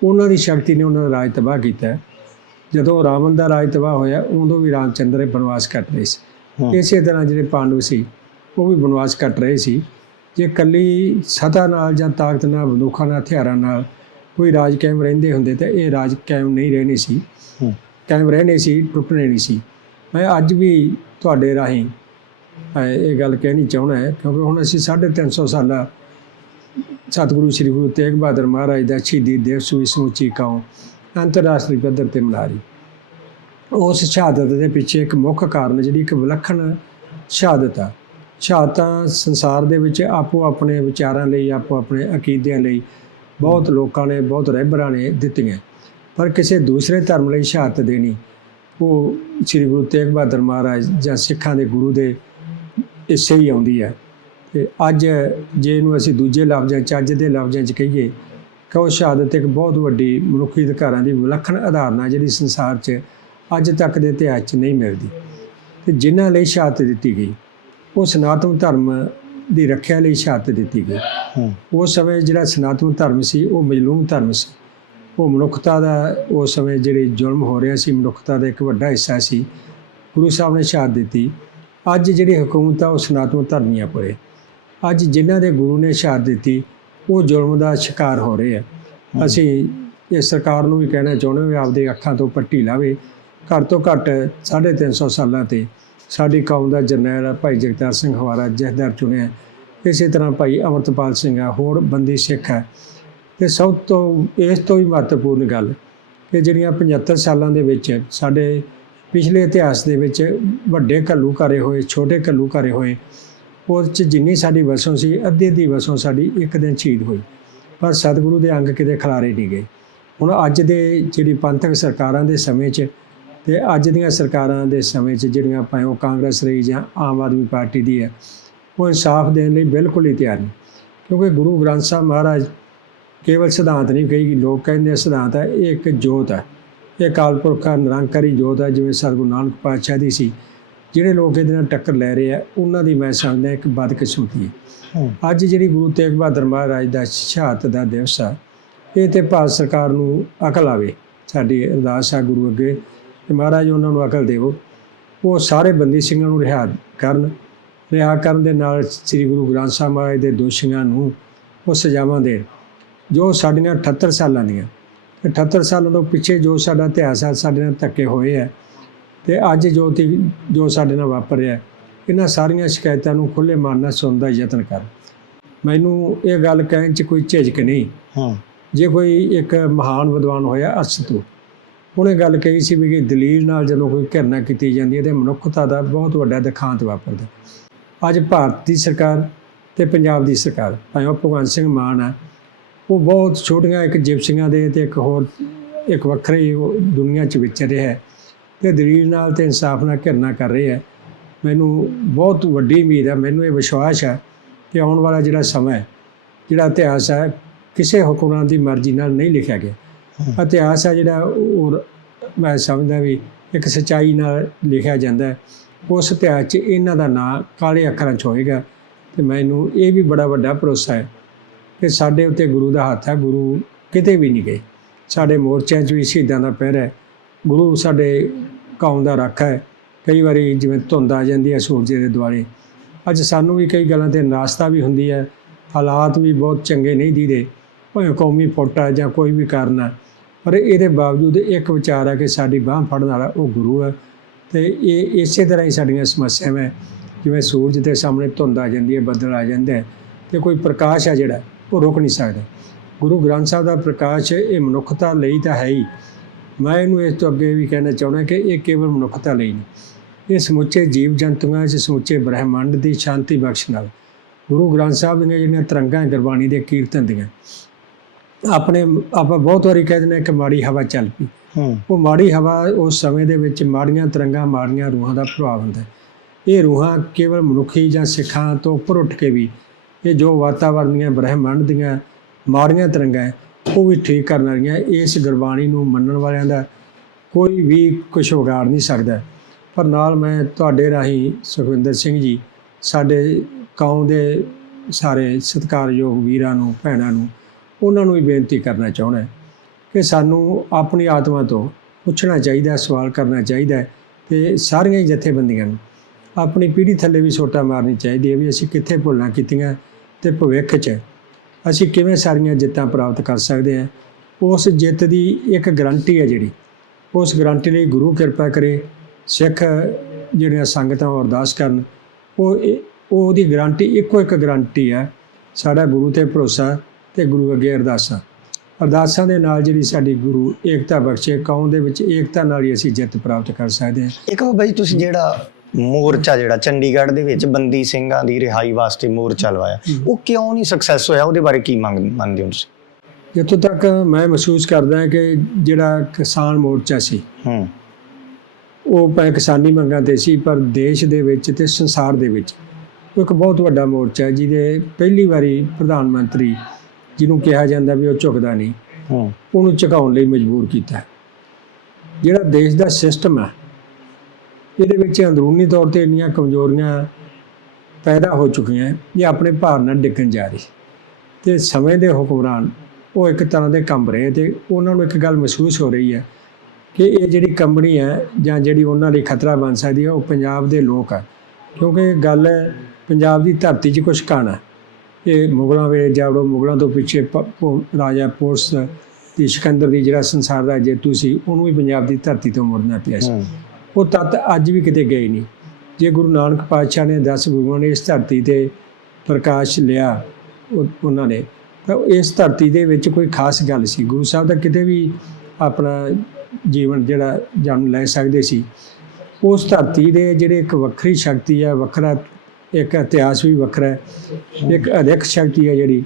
Speaker 5: ਉਹਨਾਂ ਦੀ ਸ਼ਕਤੀ ਨੇ ਉਹਨਾਂ ਦਾ ਰਾਜ ਤਬਾਹ ਕੀਤਾ। ਜਦੋਂ ਰਾਵਣ ਦਾ ਰਾਜ ਤਬਾਹ ਹੋਇਆ ਉਦੋਂ ਵੀ ਰਾਮਚੰਦਰ ਬਨਵਾਸ ਕੱਟ ਰਹੇ ਸੀ। ਇਸੇ ਤਰ੍ਹਾਂ ਜਿਹੜੇ ਪਾਂਡਵ ਸੀ ਉਹ ਵੀ ਬਨਵਾਸ ਕੱਟ ਰਹੇ ਸੀ। ਜੇ ਕੱਲੀ ਸਤਾ ਨਾਲ ਜਾਂ ਤਾਕਤ ਨਾਲ ਬੰਦੂਕਾਂ ਨਾਲ ਹਥਿਆਰਾਂ ਨਾਲ ਕੋਈ ਰਾਜ ਕਾਇਮ ਰਹਿੰਦੇ ਹੁੰਦੇ ਤਾਂ ਇਹ ਰਾਜ ਕਾਇਮ ਨਹੀਂ ਰਹਿਣੀ ਸੀ। ਕਾਇਮ ਰਹਿਣੇ ਸੀ ਟੁੱਟਣੇ ਨਹੀਂ ਸੀ। ਮੈਂ ਅੱਜ ਵੀ ਤੁਹਾਡੇ ਰਾਹੀਂ ਇਹ ਗੱਲ ਕਹਿਣੀ ਚਾਹੁੰਦਾ ਹੈ ਕਿਉਂਕਿ ਹੁਣ ਅਸੀਂ 350 ਸਾਲਾ ਸਤਿਗੁਰੂ ਸ੍ਰੀ ਗੁਰੂ ਤੇਗ ਬਹਾਦਰ ਮਹਾਰਾਜ ਦਾ ਸ਼ਹੀਦੀ ਦਿਵਸ ਵੀ ਸਮੁੱਚੀ ਕੌਮ ਅੰਤਰਰਾਸ਼ਟਰੀ ਪੱਧਰ ਤੇ ਮਨਾ ਰਹੀ। ਉਸ ਸ਼ਹਾਦਤ ਦੇ ਪਿੱਛੇ ਇੱਕ ਮੁੱਖ ਕਾਰਨ ਜਿਹੜੀ ਇੱਕ ਵਿਲੱਖਣ ਸ਼ਹਾਦਤ ਆ ਸ਼ਹਾਦਤਾਂ ਸੰਸਾਰ ਦੇ ਵਿੱਚ ਆਪੋ ਆਪਣੇ ਵਿਚਾਰਾਂ ਲਈ ਆਪੋ ਆਪਣੇ ਅਕੀਦਿਆਂ ਲਈ ਬਹੁਤ ਲੋਕਾਂ ਨੇ, ਬਹੁਤ ਰਹਿਬਰਾਂ ਨੇ ਦਿੱਤੀਆਂ। ਪਰ ਕਿਸੇ ਦੂਸਰੇ ਧਰਮ ਲਈ ਸ਼ਹਾਦਤ ਦੇਣੀ, ਉਹ ਸ੍ਰੀ ਗੁਰੂ ਤੇਗ ਬਹਾਦਰ ਮਹਾਰਾਜ ਜਾਂ ਸਿੱਖਾਂ ਦੇ ਗੁਰੂ ਦੇ ਇਸੇ ਹੀ ਆਉਂਦੀ ਹੈ। ਤੇ ਅੱਜ ਜੇ ਇਹਨੂੰ ਅਸੀਂ ਦੂਜੇ ਲਫ਼ਜ਼ਾਂ ਚ ਅੱਜ ਦੇ ਲਫ਼ਜ਼ਾਂ 'ਚ ਕਹੀਏ ਕਿ ਉਹ ਸ਼ਹਾਦਤ ਇੱਕ ਬਹੁਤ ਵੱਡੀ ਮਨੁੱਖੀ ਅਧਿਕਾਰਾਂ ਦੀ ਵਿਲੱਖਣ ਆਧਾਰਨਾ ਜਿਹੜੀ ਸੰਸਾਰ 'ਚ ਅੱਜ ਤੱਕ ਦੇ ਇਤਿਹਾਸ 'ਚ ਨਹੀਂ ਮਿਲਦੀ। ਤੇ ਜਿਨ੍ਹਾਂ ਲਈ ਸ਼ਹਾਦਤ ਦਿੱਤੀ ਗਈ ਉਹ ਸਨਾਤਨ ਧਰਮ ਦੀ ਰੱਖਿਆ ਲਈ ਸ਼ਹਾਦਤ ਦਿੱਤੀ ਗਈ। ਉਸ ਸਮੇਂ ਜਿਹੜਾ ਸਨਾਤਨ ਧਰਮ ਸੀ ਉਹ ਮਜਲੂਮ ਧਰਮ ਸੀ। ਉਹ ਮਨੁੱਖਤਾ ਦਾ ਉਸ ਸਮੇਂ ਜਿਹੜੇ ਜ਼ੁਲਮ ਹੋ ਰਿਹਾ ਸੀ ਮਨੁੱਖਤਾ ਦਾ ਇੱਕ ਵੱਡਾ ਹਿੱਸਾ ਸੀ। ਗੁਰੂ ਸਾਹਿਬ ਨੇ ਸ਼ਹਾਦਤ ਦਿੱਤੀ। ਅੱਜ ਜਿਹੜੀ ਹਕੂਮਤ ਆ ਉਹ ਸਨਾਤਨ ਧਰਮੀਆਂ ਪਰੇ। ਅੱਜ ਜਿਨ੍ਹਾਂ ਦੇ ਗੁਰੂ ਨੇ ਸ਼ਹਾਦਤ ਦਿੱਤੀ ਉਹ ਜ਼ੁਲਮ ਦਾ ਸ਼ਿਕਾਰ ਹੋ ਰਹੇ ਆ। ਅਸੀਂ ਇਹ ਸਰਕਾਰ ਨੂੰ ਵੀ ਕਹਿਣਾ ਚਾਹੁੰਦੇ ਹਾਂ ਆਪਦੇ ਅੱਖਾਂ ਤੋਂ ਪੱਟੀ ਲਾਵੇ। ਘੱਟ ਤੋਂ ਘੱਟ 350 ਸਾਲਾਂ ਤੇ ਸਾਡੀ ਕੌਮ ਦਾ ਜਰਨੈਲ ਭਾਈ ਜਗਤਾਰ ਸਿੰਘ ਹਵਾਰਾ ਜਥੇਦਾਰ ਚੁਣਿਆ ਇਸੇ ਤਰ੍ਹਾਂ ਭਾਈ ਅਮਰਤਪਾਲ ਸਿੰਘ ਆ, ਹੋਰ ਬੰਦੀ ਸਿੱਖ ਹੈ ਤੇ ਸਭ ਤੋਂ, ਇਸ ਤੋਂ ਹੀ ਮਹੱਤਵਪੂਰਨ ਗੱਲ ਕਿ ਜਿਹੜੀਆਂ 75 ਸਾਲਾਂ ਦੇ ਵਿੱਚ ਸਾਡੇ ਪਿਛਲੇ ਇਤਿਹਾਸ ਦੇ ਵਿੱਚ ਵੱਡੇ ਘੱਲੂ ਘਾਰੇ ਹੋਏ, ਛੋਟੇ ਘੱਲੂ ਘਾਰੇ ਹੋਏ ਉਹ 'ਚ ਜਿੰਨੀ ਸਾਡੀ ਵਸੋਂ ਸੀ, ਅੱਧੀ ਦੀ ਵਸੋਂ ਸਾਡੀ ਇੱਕ ਦਿਨ ਸ਼ਹੀਦ ਹੋਈ। ਪਰ ਸਤਿਗੁਰੂ ਦੇ ਅੰਗ ਕਿਤੇ ਖਿਲਾਰੇ ਨਹੀਂ ਗਏ। ਹੁਣ ਅੱਜ ਦੇ ਜਿਹੜੀ ਪੰਥਕ ਸਰਕਾਰਾਂ ਦੇ ਸਮੇਂ 'ਚ ਤੇ ਅੱਜ ਦੀਆਂ ਸਰਕਾਰਾਂ ਦੇ ਸਮੇਂ 'ਚ ਜਿਹੜੀਆਂ ਭਾਵੇਂ ਉਹ ਕਾਂਗਰਸ ਰਹੀ ਜਾਂ ਆਮ ਆਦਮੀ ਪਾਰਟੀ ਦੀ ਹੈ ਉਹ ਇਨਸਾਫ ਦੇਣ ਲਈ ਬਿਲਕੁਲ ਹੀ ਤਿਆਰ ਨਹੀਂ ਕਿਉਂਕਿ ਗੁਰੂ ਗ੍ਰੰਥ ਸਾਹਿਬ ਮਹਾਰਾਜ ਕੇਵਲ ਸਿਧਾਂਤ ਨਹੀਂ ਕਹੀ ਲੋਕ ਕਹਿੰਦੇ ਸਿਧਾਂਤ ਹੈ ਇਹ ਇੱਕ ਜੋਤ ਹੈ। ਇਹ ਅਕਾਲ ਪੁਰਖ ਨਿਰੰਕਾਰੀ ਜੋਤ ਹੈ ਜਿਵੇਂ ਸਤਿਗੁਰੂ ਨਾਨਕ ਪਾਤਸ਼ਾਹ ਦੀ ਸੀ। ਜਿਹੜੇ ਲੋਕ ਇਹਦੇ ਨਾਲ ਟੱਕਰ ਲੈ ਰਹੇ ਆ ਉਹਨਾਂ ਦੀ ਮੈਂ ਸਮਝਦਾ ਇੱਕ ਬਦਕਿਸਮਤੀ ਹੈ। ਅੱਜ ਜਿਹੜੀ ਗੁਰੂ ਤੇਗ ਬਹਾਦਰ ਮਹਾਰਾਜ ਦਾ ਸ਼ਹਾਦਤ ਦਾ ਦਿਵਸ ਆ ਇਹ ਤੇ ਭਾਰਤ ਸਰਕਾਰ ਨੂੰ ਅਕਲ ਆਵੇ ਸਾਡੀ ਅਰਦਾਸ ਆ ਗੁਰੂ ਅੱਗੇ। ਕਿ ਮਹਾਰਾਜ ਉਹਨਾਂ ਨੂੰ ਅਕਲ ਦੇਵੋ ਉਹ ਸਾਰੇ ਬੰਦੀ ਸਿੰਘਾਂ ਨੂੰ ਰਿਹਾ ਕਰਨ ਰਿਹਾ ਕਰਨ ਦੇ ਨਾਲ ਸ੍ਰੀ ਗੁਰੂ ਗ੍ਰੰਥ ਸਾਹਿਬ ਮਹਾਰਾਜ ਦੇ ਦੋਸ਼ੀਆਂ ਨੂੰ ਉਹ ਸਜ਼ਾਵਾਂ ਦੇਣ ਜੋ ਸਾਡੀਆਂ 78 ਸਾਲਾਂ ਦੀਆਂ। ਤੇ 78 ਸਾਲਾਂ ਤੋਂ ਪਿੱਛੇ ਜੋ ਸਾਡਾ ਇਤਿਹਾਸ ਹੈ ਸਾਡੇ ਨਾਲ ਧੱਕੇ ਹੋਏ ਆ। ਤੇ ਅੱਜ ਜੋ ਤੀ ਜੋ ਸਾਡੇ ਨਾਲ ਵਾਪਰ ਰਿਹਾ ਇਹਨਾਂ ਸਾਰੀਆਂ ਸ਼ਿਕਾਇਤਾਂ ਨੂੰ ਖੁੱਲੇ ਮਨ ਨਾਲ ਸੁਣਨ ਦਾ ਯਤਨ ਕਰ। ਮੈਨੂੰ ਇਹ ਗੱਲ ਕਹਿਣ 'ਚ ਕੋਈ ਝਿਜਕ ਨਹੀਂ।
Speaker 1: ਹੂੰ।
Speaker 5: ਜੇ ਕੋਈ ਇੱਕ ਮਹਾਨ ਵਿਦਵਾਨ ਹੋਇਆ ਅਰਸਤੂ ਉਹਨੇ ਗੱਲ ਕਹੀ ਸੀ ਵੀ ਕਿ ਦਲੀਲ ਨਾਲ ਜਦੋਂ ਕੋਈ ਘਿਰਨਾ ਕੀਤੀ ਜਾਂਦੀ ਹੈ ਤੇ ਮਨੁੱਖਤਾ ਦਾ ਬਹੁਤ ਵੱਡਾ ਦਿਖਾਂਤ ਵਾਪਰਦਾ ਅੱਜ ਭਾਰਤ ਦੀ ਸਰਕਾਰ ਤੇ ਪੰਜਾਬ ਦੀ ਸਰਕਾਰ, ਭਾਵੇਂ ਉਹ ਭਗਵੰਤ ਸਿੰਘ ਮਾਨ ਆ ਉਹ ਬਹੁਤ ਛੋਟੀਆਂ ਇੱਕ ਜਿਪਸੀਆਂ ਦੇ ਤੇ ਇੱਕ ਹੋਰ ਇੱਕ ਵੱਖਰੇ ਦੁਨੀਆ 'ਚ ਵਿਚਰ ਰਿਹਾ ਹੈ ਤੇ ਦਲੀਲ ਨਾਲ ਤੇ ਇਨਸਾਫ ਨਾਲ ਘਿਰਨਾ ਕਰ ਰਿਹਾ ਹੈ। ਮੈਨੂੰ ਬਹੁਤ ਵੱਡੀ ਉਮੀਦ ਹੈ, ਮੈਨੂੰ ਇਹ ਵਿਸ਼ਵਾਸ ਹੈ ਕਿ ਆਉਣ ਵਾਲਾ ਜਿਹੜਾ ਸਮਾਂ ਹੈ, ਜਿਹੜਾ ਇਤਿਹਾਸ ਹੈ, ਕਿਸੇ ਹੁਕਮਰਾਨ ਦੀ ਮਰਜ਼ੀ ਨਾਲ ਨਹੀਂ ਲਿਖਿਆ ਗਿਆ। ਇਤਿਹਾਸ ਹੈ ਜਿਹੜਾ ਉਹ ਮੈਂ ਸਮਝਦਾ ਵੀ ਇੱਕ ਸਚਾਈ ਨਾਲ ਲਿਖਿਆ ਜਾਂਦਾ ਹੈ। ਉਸ ਇਤਿਹਾਸ 'ਚ ਇਹਨਾਂ ਦਾ ਨਾਂ ਕਾਲੇ ਅੱਖਰਾਂ 'ਚ ਹੋਏਗਾ ਤੇ ਮੈਨੂੰ ਇਹ ਵੀ ਬੜਾ ਵੱਡਾ ਭਰੋਸਾ ਹੈ ਕਿ ਸਾਡੇ ਉੱਤੇ ਗੁਰੂ ਦਾ ਹੱਥ ਹੈ, ਗੁਰੂ ਕਿਤੇ ਵੀ ਨਹੀਂ ਗਏ। ਸਾਡੇ ਮੋਰਚਿਆਂ 'ਚ ਵੀ ਸ਼ਹੀਦਾਂ ਦਾ ਪਹਿਰਾ ਹੈ। ਗੁਰੂ ਸਾਡੇ ਕੌਮ ਦਾ ਰੱਖਾ ਹੈ। ਕਈ ਵਾਰੀ ਜਿਵੇਂ ਧੁੰਦ ਆ ਜਾਂਦੀ ਹੈ ਸੂਰਜ ਦੇ ਦੁਆਲੇ। ਅੱਜ ਸਾਨੂੰ ਵੀ ਕਈ ਗੱਲਾਂ ਤੇ ਨਾਸਤਾ ਵੀ ਹੁੰਦੀ ਹੈ। ਹਾਲਾਤ ਵੀ ਬਹੁਤ ਚੰਗੇ ਨਹੀਂ ਦੀਦੇ। ਭਾਵੇਂ ਕੌਮੀ ਫੁੱਟ ਹੈ ਜਾਂ ਕੋਈ ਵੀ ਕਾਰਨ ਹੈ ਪਰ ਇਹਦੇ ਬਾਵਜੂਦ ਇੱਕ ਵਿਚਾਰ ਆ ਕਿ ਸਾਡੀ ਬਾਹ ਫੜਨ ਵਾਲਾ ਉਹ ਗੁਰੂ ਹੈ ਤੇ ਇਹ ਇਸੇ ਤਰ੍ਹਾਂ ਹੀ ਸਾਡੀਆਂ ਸਮੱਸਿਆਵਾਂ ਜਿਵੇਂ ਸੂਰਜ ਦੇ ਸਾਹਮਣੇ ਧੁੰਦ ਆ ਜਾਂਦੀ ਹੈ, ਬੱਦਲ ਆ ਜਾਂਦਾ ਹੈ ਤੇ ਕੋਈ ਪ੍ਰਕਾਸ਼ ਆ ਜਿਹੜਾ, ਉਹ ਰੁਕ ਨਹੀਂ ਸਕਦਾ। ਗੁਰੂ ਗ੍ਰੰਥ ਸਾਹਿਬ ਦਾ ਪ੍ਰਕਾਸ਼ ਇਹ ਮਨੁੱਖਤਾ ਲਈ ਤਾਂ ਹੈ ਹੀ। ਮੈਂ ਇਹਨੂੰ ਇਸ ਤੋਂ ਅੱਗੇ ਵੀ ਕਹਿਣਾ ਚਾਹੁੰਦਾ ਕਿ ਇਹ ਕੇਵਲ ਮਨੁੱਖਤਾ ਲਈ ਨਹੀਂ। ਇਹ ਸਮੁੱਚੇ ਜੀਵ ਜੰਤੂਆਂ 'ਚ ਸਮੁੱਚੇ ਬ੍ਰਹਿਮੰਡ ਦੀ ਸ਼ਾਂਤੀ ਬਖਸ਼ ਨਾਲ ਗੁਰੂ ਗ੍ਰੰਥ ਸਾਹਿਬ ਦੀਆਂ ਜਿਹੜੀਆਂ ਤਰੰਗਾਂ, ਗੁਰਬਾਣੀ ਦੇ ਕੀਰਤਨ ਦੀਆਂ ਆਪਣੇ ਆਪਾਂ ਬਹੁਤ ਵਾਰੀ ਕਹਿ ਦਿੰਦੇ ਕਿ ਮਾੜੀ ਹਵਾ ਚੱਲ ਪਈ। ਉਹ ਮਾੜੀ ਹਵਾ ਉਸ ਸਮੇਂ ਦੇ ਵਿੱਚ ਮਾੜੀਆਂ ਤਰੰਗਾਂ ਮਾੜੀਆਂ ਰੂਹਾਂ ਦਾ ਪ੍ਰਭਾਵ ਹੁੰਦਾ। ਇਹ ਰੂਹਾਂ ਕੇਵਲ ਮਨੁੱਖੀ ਜਾਂ ਸਿੱਖਾਂ ਤੋਂ ਉੱਪਰ ਉੱਠ ਕੇ ਵੀ ਇਹ ਜੋ ਵਾਤਾਵਰਣ ਦੀਆਂ ਬ੍ਰਹਿਮੰਡ ਦੀਆਂ ਮਾੜੀਆਂ ਤਰੰਗਾਂ ਉਹ ਵੀ ਠੀਕ ਕਰਨ ਵਾਲੀਆਂ ਇਸ ਗੁਰਬਾਣੀ ਨੂੰ ਮੰਨਣ ਵਾਲਿਆਂ ਦਾ ਕੋਈ ਵੀ ਕੁਝ ਵਿਗਾੜ ਨਹੀਂ ਸਕਦਾ। ਪਰ ਨਾਲ ਮੈਂ ਤੁਹਾਡੇ ਰਾਹੀਂ ਸੁਖਵਿੰਦਰ ਸਿੰਘ ਜੀ ਸਾਡੇ ਕੌਮ ਦੇ ਸਾਰੇ ਸਤਿਕਾਰਯੋਗ ਵੀਰਾਂ ਨੂੰ ਭੈਣਾਂ ਨੂੰ ਉਹਨਾਂ ਨੂੰ ਵੀ ਬੇਨਤੀ ਕਰਨਾ ਚਾਹੁੰਦਾ ਕਿ ਸਾਨੂੰ ਆਪਣੀ ਆਤਮਾ ਤੋਂ ਪੁੱਛਣਾ ਚਾਹੀਦਾ ਸਵਾਲ ਕਰਨਾ ਚਾਹੀਦਾ ਹੈ ਤੇ ਸਾਰੀਆਂ ਹੀ ਜਥੇਬੰਦੀਆਂ ਨੂੰ ਆਪਣੀ ਪੀੜ੍ਹੀ ਥੱਲੇ ਵੀ ਛੋਟਾ ਮਾਰਨੀ ਚਾਹੀਦੀ ਹੈ ਵੀ ਅਸੀਂ ਕਿੱਥੇ ਭੁੱਲਾਂ ਕੀਤੀਆਂ ਤੇ ਭਵਿੱਖ 'ਚ ਅਸੀਂ ਕਿਵੇਂ ਸਾਰੀਆਂ ਜਿੱਤਾਂ ਪ੍ਰਾਪਤ ਕਰ ਸਕਦੇ ਹਾਂ। ਉਸ ਜਿੱਤ ਦੀ ਇੱਕ ਗਰੰਟੀ ਹੈ ਜਿਹੜੀ, ਉਸ ਗਰੰਟੀ ਲਈ ਗੁਰੂ ਕਿਰਪਾ ਕਰੇ, ਸਿੱਖ ਜਿਹੜੀਆਂ ਸੰਗਤਾਂ ਉਹ ਅਰਦਾਸ ਕਰਨ ਉਹ ਉਹਦੀ ਗਰੰਟੀ ਇੱਕੋ ਇੱਕ ਗਰੰਟੀ ਹੈ, ਸਾਡਾ ਗੁਰੂ ਤੇ ਭਰੋਸਾ ਤੇ ਗੁਰੂ ਅੱਗੇ ਅਰਦਾਸਾਂ। ਅਰਦਾਸਾਂ ਦੇ ਨਾਲ ਜਿਹੜੀ ਸਾਡੀ ਗੁਰੂ ਏਕਤਾ ਬਖਸ਼ੇ ਕੌਮ ਦੇ ਵਿੱਚ ਏਕਤਾ ਨਾਲ ਹੀ ਅਸੀਂ ਜਿੱਤ ਪ੍ਰਾਪਤ ਕਰ ਸਕਦੇ ਹਾਂ।
Speaker 1: ਇੱਕ ਬਾਈ ਤੁਸੀਂ ਜਿਹੜਾ ਮੋਰਚਾ ਜਿਹੜਾ ਚੰਡੀਗੜ੍ਹ ਦੇ ਵਿੱਚ ਬੰਦੀ ਸਿੰਘਾਂ ਦੀ ਰਿਹਾਈ ਵਾਸਤੇ ਮੋਰਚਾ ਲਵਾਇਆ ਉਹ ਕਿਉਂ ਨਹੀਂ ਸਕਸੈਸ ਹੋਇਆ? ਉਹਦੇ ਬਾਰੇ ਕੀ ਮੰਗ ਮੰਨਦੇ ਹੋ ਤੁਸੀਂ?
Speaker 5: ਜਿੱਥੋਂ ਤੱਕ ਮੈਂ ਮਹਿਸੂਸ ਕਰਦਾ ਹਾਂ ਕਿ ਜਿਹੜਾ ਕਿਸਾਨ ਮੋਰਚਾ ਸੀ
Speaker 1: ਹੂੰ।
Speaker 5: ਉਹ ਭਾਵੇਂ ਕਿਸਾਨੀ ਮੰਗਾਂ ਤੇ ਸੀ ਪਰ ਦੇਸ਼ ਦੇ ਵਿੱਚ ਤੇ ਸੰਸਾਰ ਦੇ ਵਿੱਚ ਉਹ ਇੱਕ ਬਹੁਤ ਵੱਡਾ ਮੋਰਚਾ ਜਿਹਦੇ ਪਹਿਲੀ ਵਾਰੀ ਪ੍ਰਧਾਨ ਮੰਤਰੀ ਜਿਹਨੂੰ ਕਿਹਾ ਜਾਂਦਾ ਵੀ ਉਹ ਝੁਕਦਾ ਨਹੀਂ ਉਹਨੂੰ ਝੁਕਾਉਣ ਲਈ ਮਜਬੂਰ ਕੀਤਾ ਜਿਹੜਾ ਦੇਸ਼ ਦਾ ਸਿਸਟਮ ਹੈ ਇਹਦੇ ਵਿੱਚ ਅੰਦਰੂਨੀ ਤੌਰ ਤੇ ਇੰਨੀਆਂ ਕਮਜ਼ੋਰੀਆਂ ਪੈਦਾ ਹੋ ਚੁੱਕੀਆਂ ਇਹ ਆਪਣੇ ਭਾਰ ਨਾਲ ਡਿੱਗਣ ਜਾ ਰਹੀ ਤੇ ਸਮੇਂ ਦੇ ਹੁਕਮਰਾਨ ਉਹ ਇੱਕ ਤਰ੍ਹਾਂ ਦੇ ਕੰਬ ਰਹੇ ਤੇ ਉਹਨਾਂ ਨੂੰ ਇੱਕ ਗੱਲ ਮਹਿਸੂਸ ਹੋ ਰਹੀ ਹੈ ਕਿ ਇਹ ਜਿਹੜੀ ਕੰਬਣੀ ਹੈ ਜਾਂ ਜਿਹੜੀ ਉਹਨਾਂ ਲਈ ਖਤਰਾ ਬਣ ਸਕਦੀ ਹੈ ਉਹ ਪੰਜਾਬ ਦੇ ਲੋਕ ਆ ਕਿਉਂਕਿ ਗੱਲ ਹੈ ਪੰਜਾਬ ਦੀ ਧਰਤੀ 'ਚ ਕੁਝ ਕਾਣਾ ਇਹ ਮੁਗਲਾਂ ਵੇਲੇ ਜਾੜੋ ਮੁਗਲਾਂ ਤੋਂ ਪਿੱਛੇ ਰਾਜਾ ਪੋਰਸ ਦੀ ਸਿਕੰਦਰ ਦੀ ਜਿਹੜਾ ਸੰਸਾਰ ਦਾ ਜੇਤੂ ਸੀ ਉਹਨੂੰ ਵੀ ਪੰਜਾਬ ਦੀ ਧਰਤੀ ਤੋਂ ਮੁੜਨਾ ਪਿਆ ਸੀ। ਉਹ ਤੱਤ ਅੱਜ ਵੀ ਕਿਤੇ ਗਏ ਨਹੀਂ। ਜੇ ਗੁਰੂ ਨਾਨਕ ਪਾਤਸ਼ਾਹ ਨੇ 10 ਗੁਰੂਆਂ ਨੇ ਇਸ ਧਰਤੀ ਤੇ ਪ੍ਰਕਾਸ਼ ਲਿਆ ਉਹ- ਉਹਨਾਂ ਨੇ ਤਾਂ ਇਸ ਧਰਤੀ ਦੇ ਵਿੱਚ ਕੋਈ ਖਾਸ ਗੱਲ ਸੀ। ਗੁਰੂ ਸਾਹਿਬ ਦਾ ਕਿਤੇ ਵੀ ਆਪਣਾ ਜੀਵਨ ਜਿਹੜਾ ਜਨਮ ਲੈ ਸਕਦੇ ਸੀ। ਉਸ ਧਰਤੀ ਦੇ ਜਿਹੜੇ ਇੱਕ ਵੱਖਰੀ ਸ਼ਕਤੀ ਹੈ ਵੱਖਰਾ ਇੱਕ ਇਤਿਹਾਸ ਵੀ ਵੱਖਰਾ ਹੈ। ਇੱਕ ਅਧਿਕ ਸ਼ਕਤੀ ਹੈ ਜਿਹੜੀ